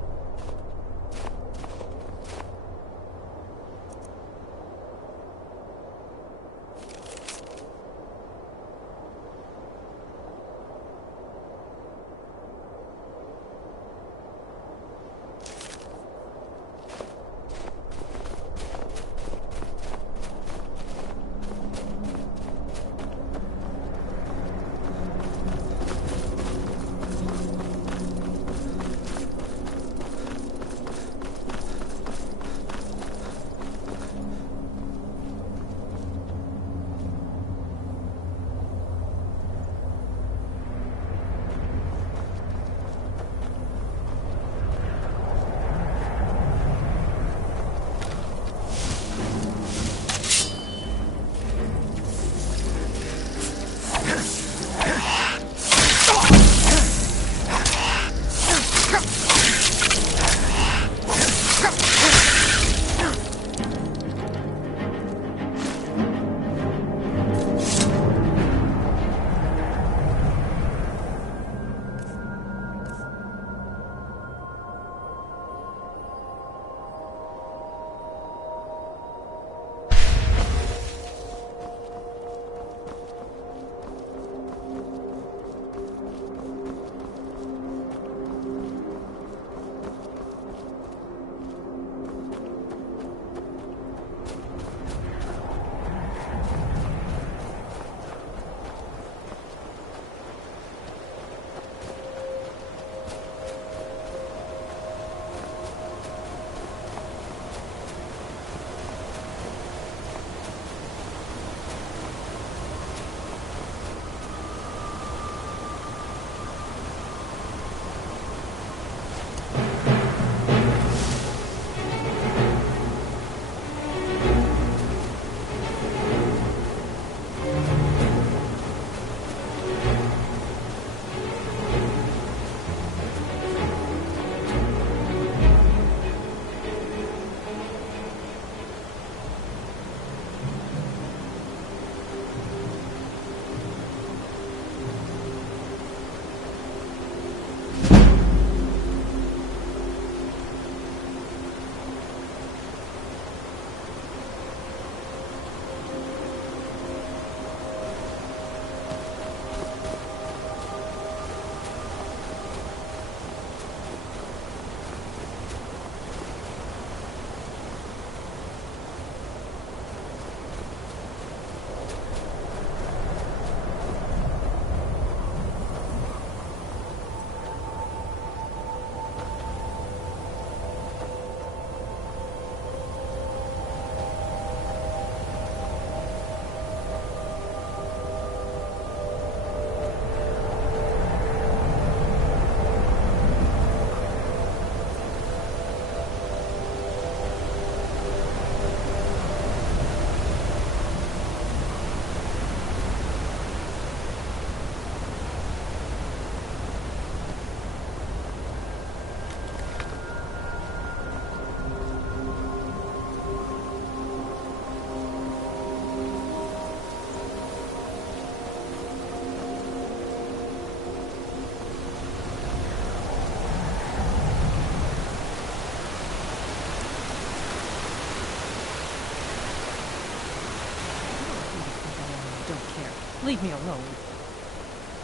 Leave me alone.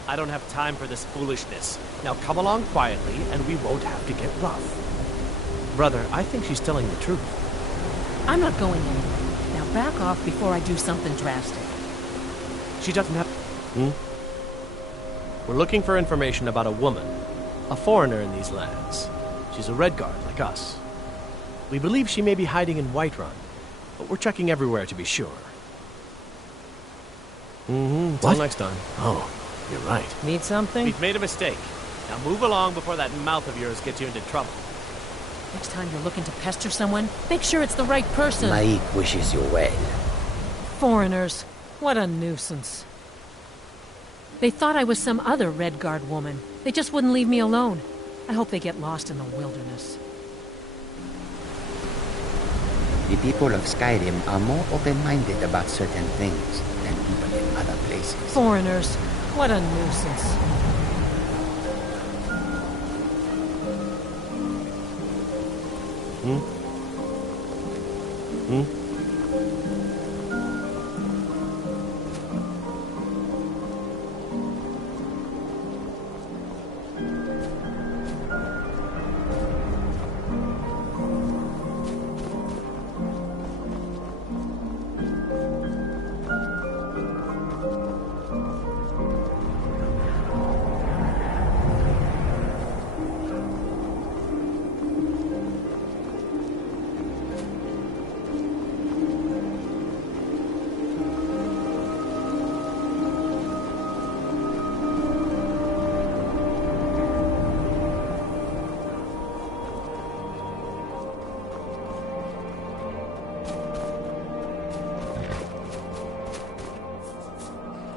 I don't have time for this foolishness. Now come along quietly, and we won't have to get rough. Brother, I think she's telling the truth. I'm not going anywhere. Now back off before I do something drastic. She doesn't have... We're looking for information about a woman. A foreigner in these lands. She's a Redguard like us. We believe she may be hiding in Whiterun, but we're checking everywhere to be sure. Till next time. Oh, you're right. Need something? We've made a mistake. Now move along before that mouth of yours gets you into trouble. Next time you're looking to pester someone, make sure it's the right person. Laik wishes you well. Foreigners. What a nuisance. They thought I was some other Redguard woman. They just wouldn't leave me alone. I hope they get lost in the wilderness. The people of Skyrim are more open-minded about certain things than people in other places. Foreigners. What a nuisance. Hmm? Hmm?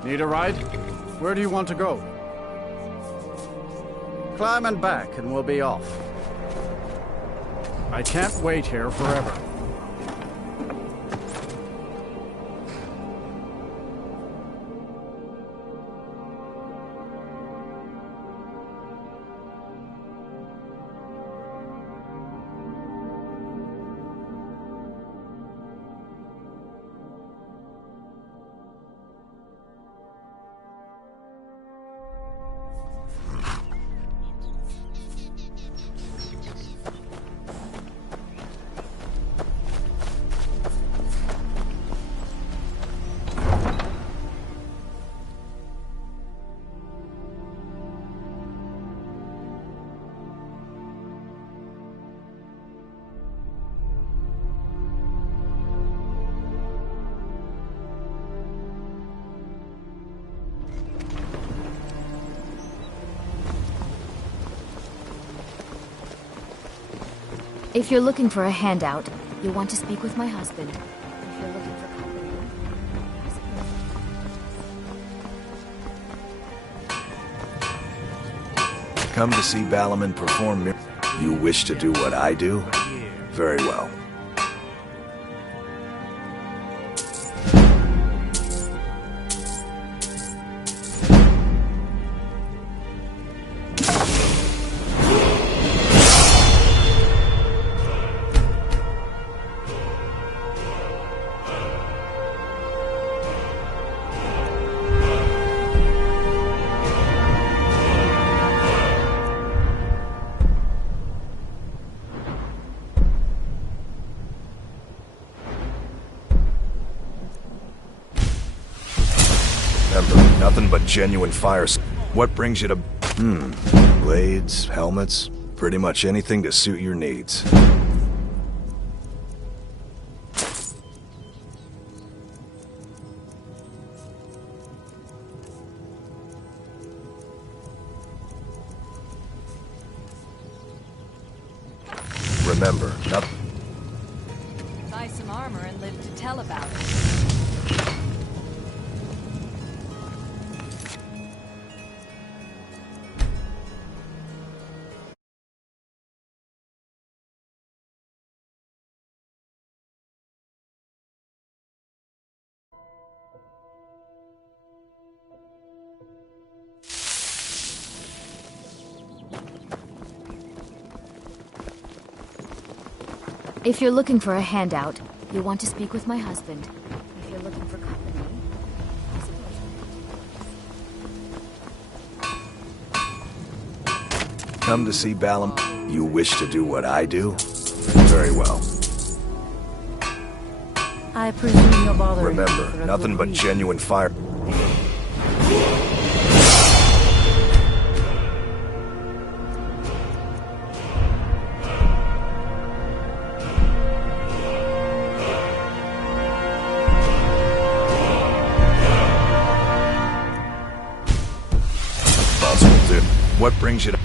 Need a ride? Where do you want to go? Climb and back and we'll be off. I can't wait here forever. If you're looking for a handout, you'll want to speak with my husband. If you're looking for company, Come to see Balaman perform. You wish to do what I do? Very well. Nothing but genuine fire. What brings you to... Blades, helmets, pretty much anything to suit your needs. Remember, nothing... buy some armor and live to tell about it. If you're looking for a handout, you'll want to speak with my husband. If you're looking for company, Come to see Balam. You wish to do what I do? Very well. I presume you're bothering. Remember, nothing but genuine fire. What brings you to...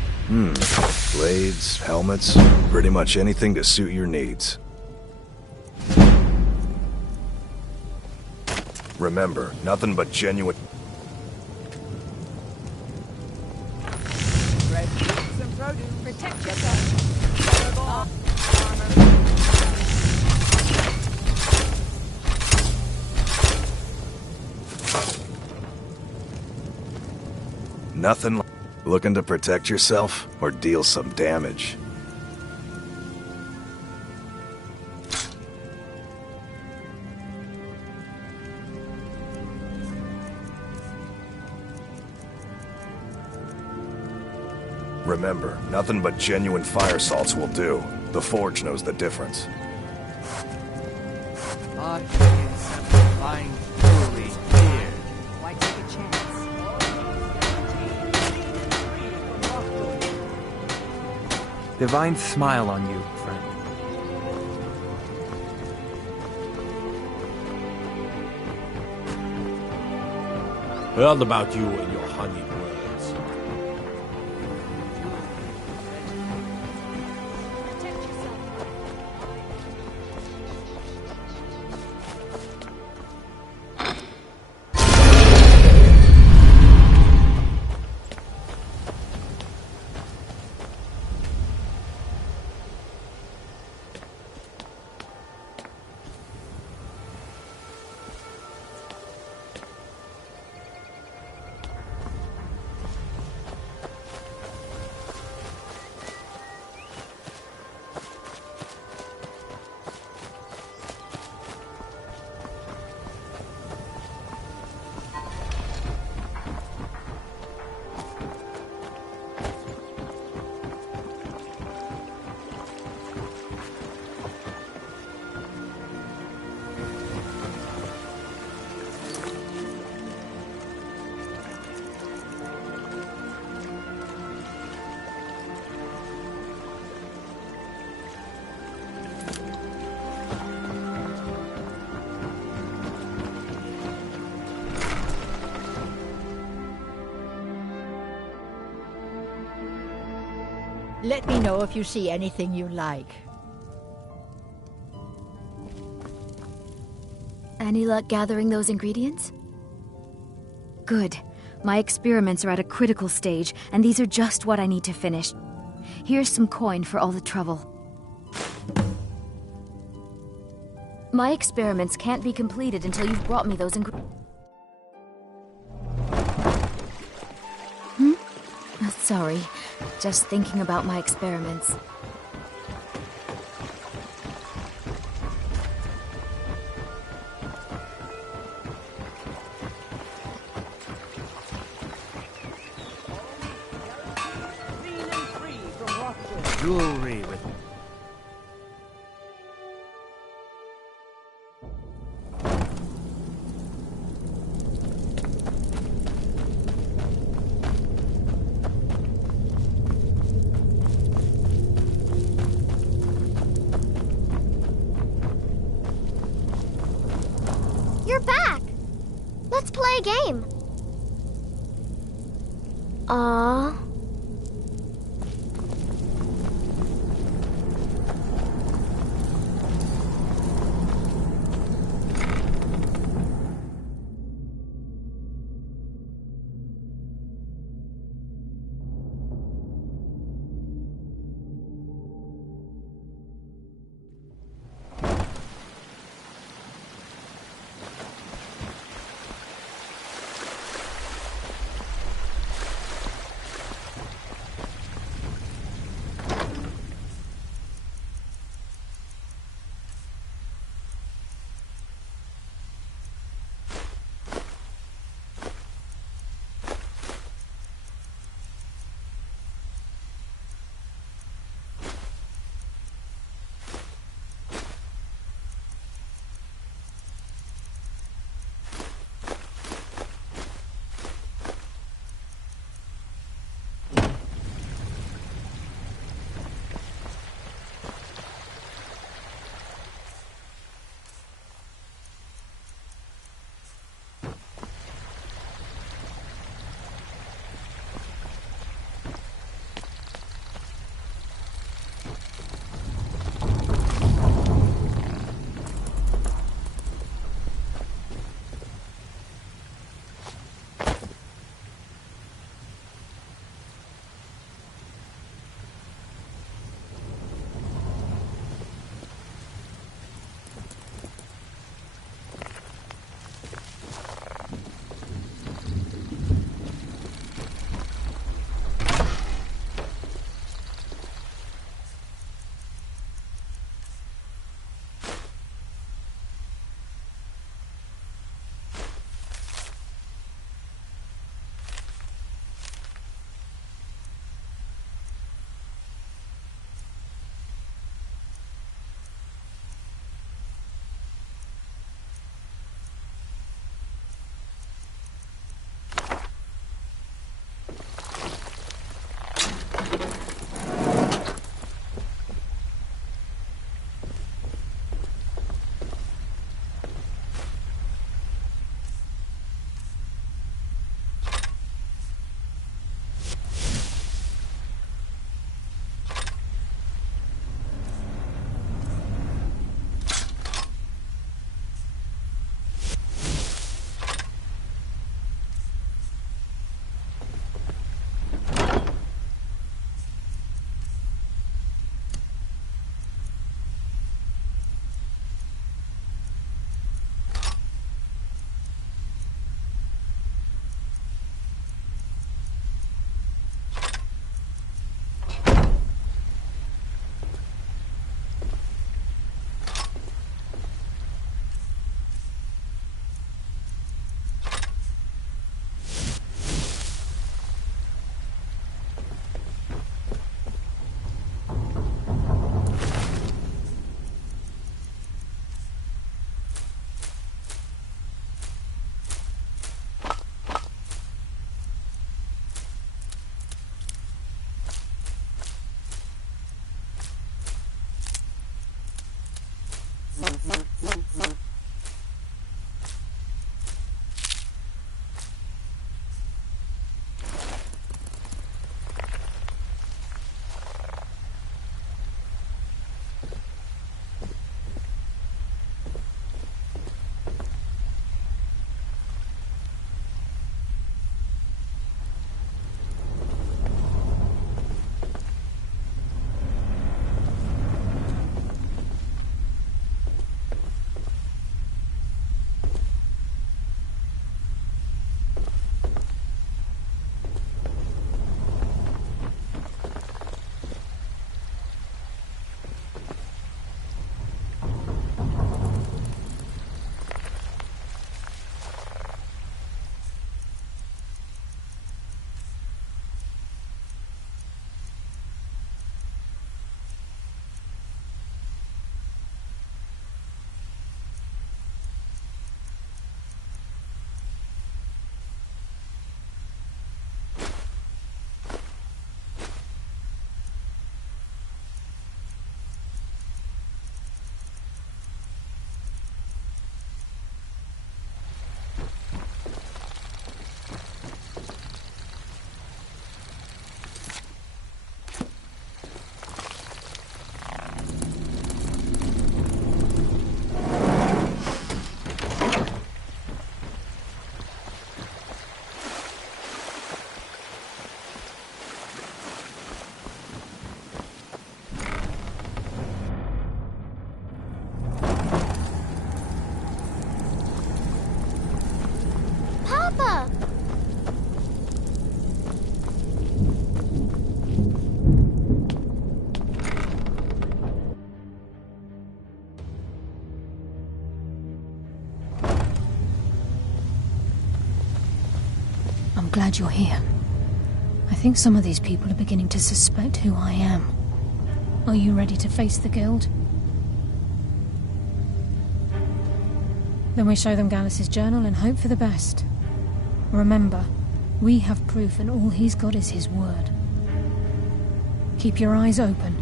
Blades, helmets, pretty much anything to suit your needs. Remember, nothing but genuine... Red fruits and produce. Protect yourself. Nothing... Looking to protect yourself or deal some damage? Remember, nothing but genuine fire salts will do. The Forge knows the difference. Our kids have divine jewelry here. Why take a chance? Divine smile on you, friend. Heard about you and your honeyed words. Let me know if you see anything you like. Any luck gathering those ingredients? Good. My experiments are at a critical stage, and these are just what I need to finish. Here's some coin for all the trouble. My experiments can't be completed until you've brought me those ingredients. Sorry. Just thinking about my experiments. Jewelry with You're back! Let's play a game. Aww. I'm glad you're here. I think some of these people are beginning to suspect who I am. Are you ready to face the Guild? Then we show them Gallus's journal and hope for the best. Remember, we have proof and all he's got is his word. Keep your eyes open.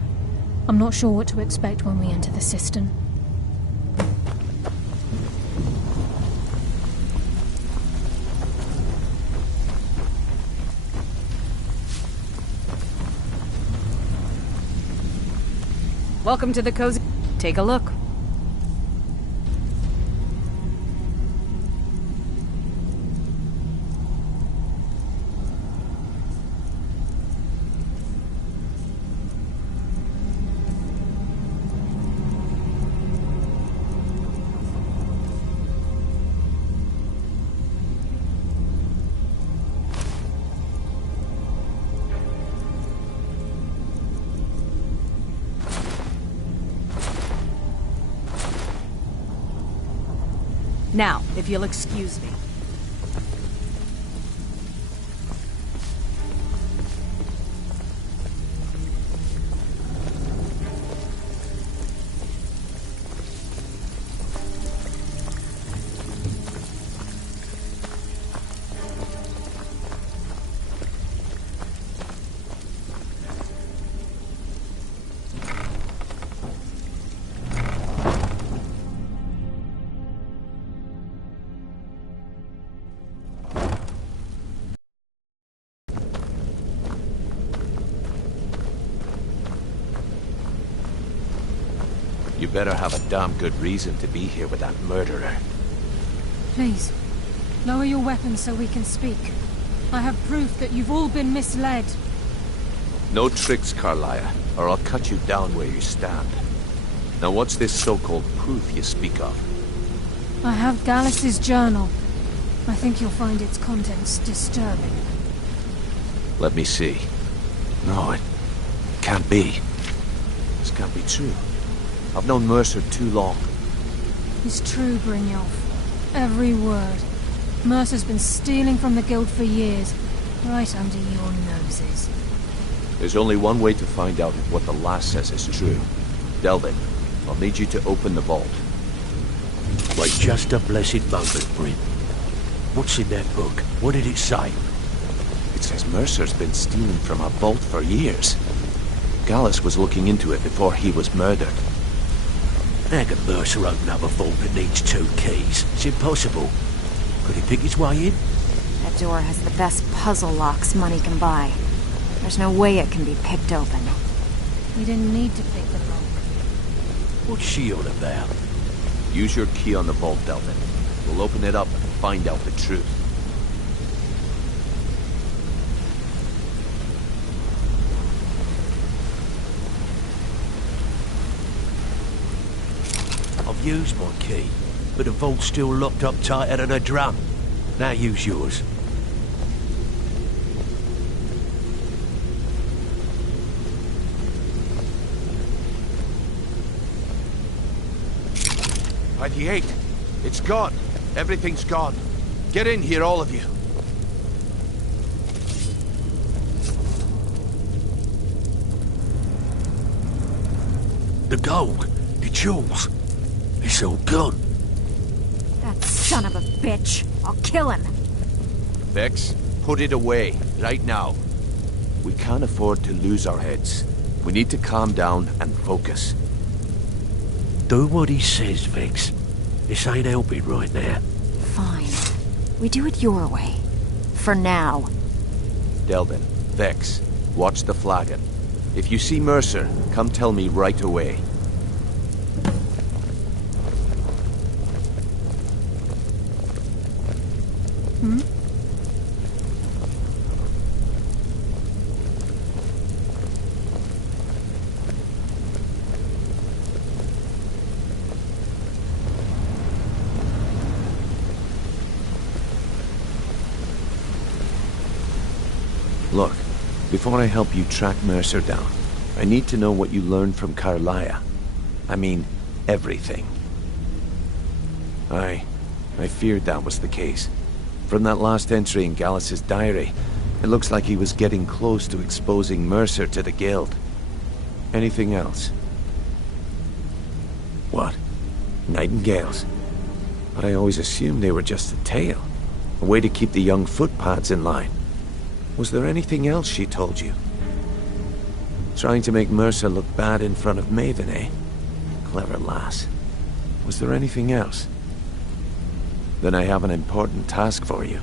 I'm not sure what to expect when we enter the cistern. Welcome to the cozy... Take a look. Now, if you'll excuse me. You better have a damn good reason to be here with that murderer. Please, lower your weapons so we can speak. I have proof that you've all been misled. No tricks, Carlia, or I'll cut you down where you stand. Now what's this so-called proof you speak of? I have Gallus's journal. I think you'll find its contents disturbing. Let me see. No, it can't be. This can't be true. I've known Mercer too long. It's true, Brynjolf. Every word. Mercer's been stealing from the Guild for years, right under your noses. There's only one way to find out if what the lass says is true. Delvin, I'll need you to open the vault. Wait just a blessed moment, Bryn. What's in that book? What did it say? It says Mercer's been stealing from our vault for years. Gallus was looking into it before he was murdered. How can Mercer open up a vault that needs 2 keys? It's impossible. Could he pick his way in? That door has the best puzzle locks money can buy. There's no way it can be picked open. We didn't need to pick the lock. What's she on about? Use your key on the vault, Delvin. We'll open it up and find out the truth. I've used my key, but the vault's still locked up tighter than a drum. Now use yours. By the 8. It's gone. Everything's gone. Get in here, all of you. The gold, the jewels, it's all gone. That son of a bitch. I'll kill him. Vex, put it away, right now. We can't afford to lose our heads. We need to calm down and focus. Do what he says, Vex. This ain't helping right now. Fine. We do it your way. For now. Delvin, Vex, watch the flagon. If you see Mercer, come tell me right away. Hmm? Look, before I help you track Mercer down, I need to know what you learned from Carlia. I mean, everything. I feared that was the case. From that last entry in Gallus's diary, it looks like he was getting close to exposing Mercer to the Guild. Anything else? What? Nightingales? But I always assumed they were just a tale. A way to keep the young footpads in line. Was there anything else she told you? Trying to make Mercer look bad in front of Maven, eh? Clever lass. Was there anything else? Then I have an important task for you.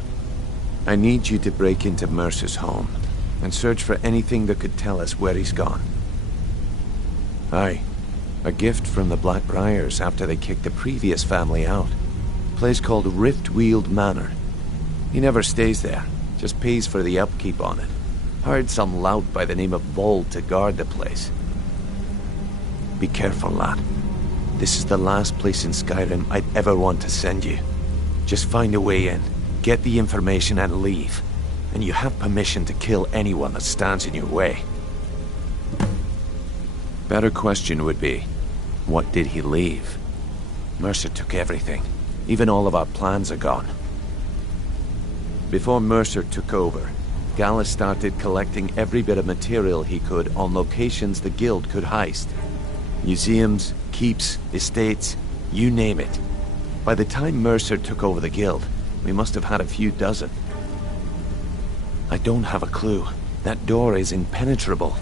I need you to break into Mercer's home and search for anything that could tell us where he's gone. Aye, a gift from the Blackbriars after they kicked the previous family out. A place called Riftweald Manor. He never stays there. Just pays for the upkeep on it. Hired some lout by the name of Vold to guard the place. Be careful, lad. This is the last place in Skyrim I'd ever want to send you. Just find a way in, get the information and leave. And you have permission to kill anyone that stands in your way. Better question would be, what did he leave? Mercer took everything. Even all of our plans are gone. Before Mercer took over, Gallus started collecting every bit of material he could on locations the Guild could heist. Museums, keeps, estates, you name it. By the time Mercer took over the Guild, we must have had a few dozen. I don't have a clue. That door is impenetrable.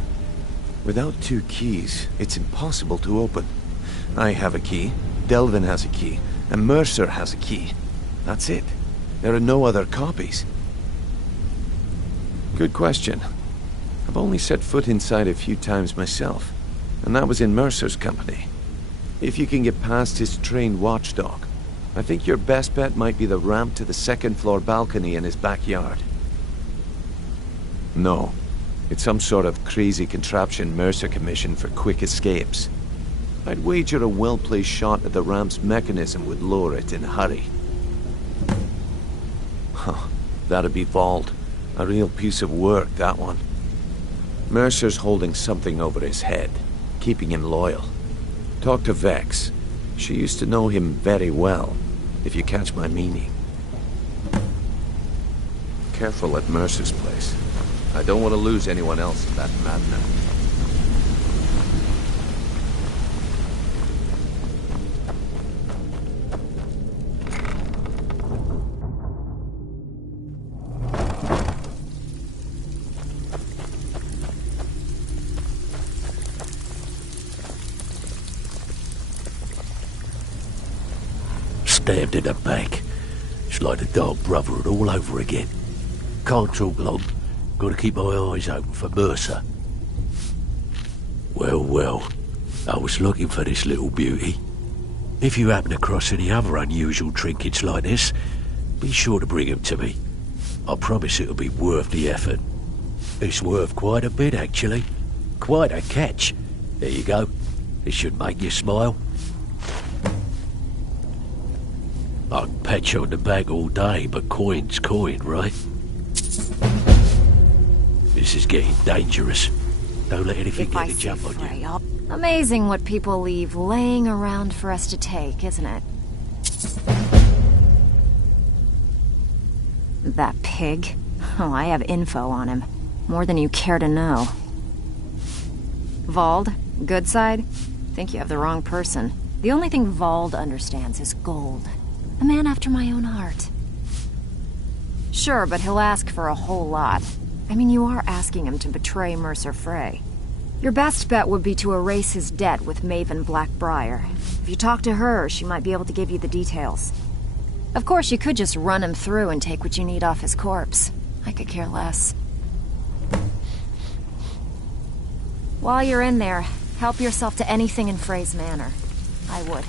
Without 2 keys, it's impossible to open. I have a key, Delvin has a key, and Mercer has a key. That's it. There are no other copies. Good question. I've only set foot inside a few times myself, and that was in Mercer's company. If you can get past his trained watchdog, I think your best bet might be the ramp to the 2nd floor balcony in his backyard. No, it's some sort of crazy contraption Mercer commissioned for quick escapes. I'd wager a well-placed shot at the ramp's mechanism would lower it in a hurry. Huh, that'd be Vold. A real piece of work, that one. Mercer's holding something over his head, keeping him loyal. Talk to Vex. She used to know him very well, if you catch my meaning. Careful at Mercer's place. I don't want to lose anyone else in that madness. stabbed in the back. It's like the Dark Brotherhood all over again. Can't talk long. Gotta keep my eyes open for Mercer. Well, well. I was looking for this little beauty. If you happen across any other unusual trinkets like this, be sure to bring them to me. I promise it'll be worth the effort. It's worth quite a bit, actually. Quite a catch. There you go. This should make you smile. I can pat you on the back all day, but coin's coin, right? This is getting dangerous. Don't let anything get a jump on you. Amazing what people leave laying around for us to take, isn't it? That pig? Oh, I have info on him. More than you care to know. Vald, good side? Think you have the wrong person. The only thing Vald understands is gold. A man after my own heart. Sure, but he'll ask for a whole lot. I mean, you are asking him to betray Mercer Frey. Your best bet would be to erase his debt with Maven Blackbriar. If you talk to her, she might be able to give you the details. Of course, you could just run him through and take what you need off his corpse. I could care less. While you're in there, help yourself to anything in Frey's manor. I would.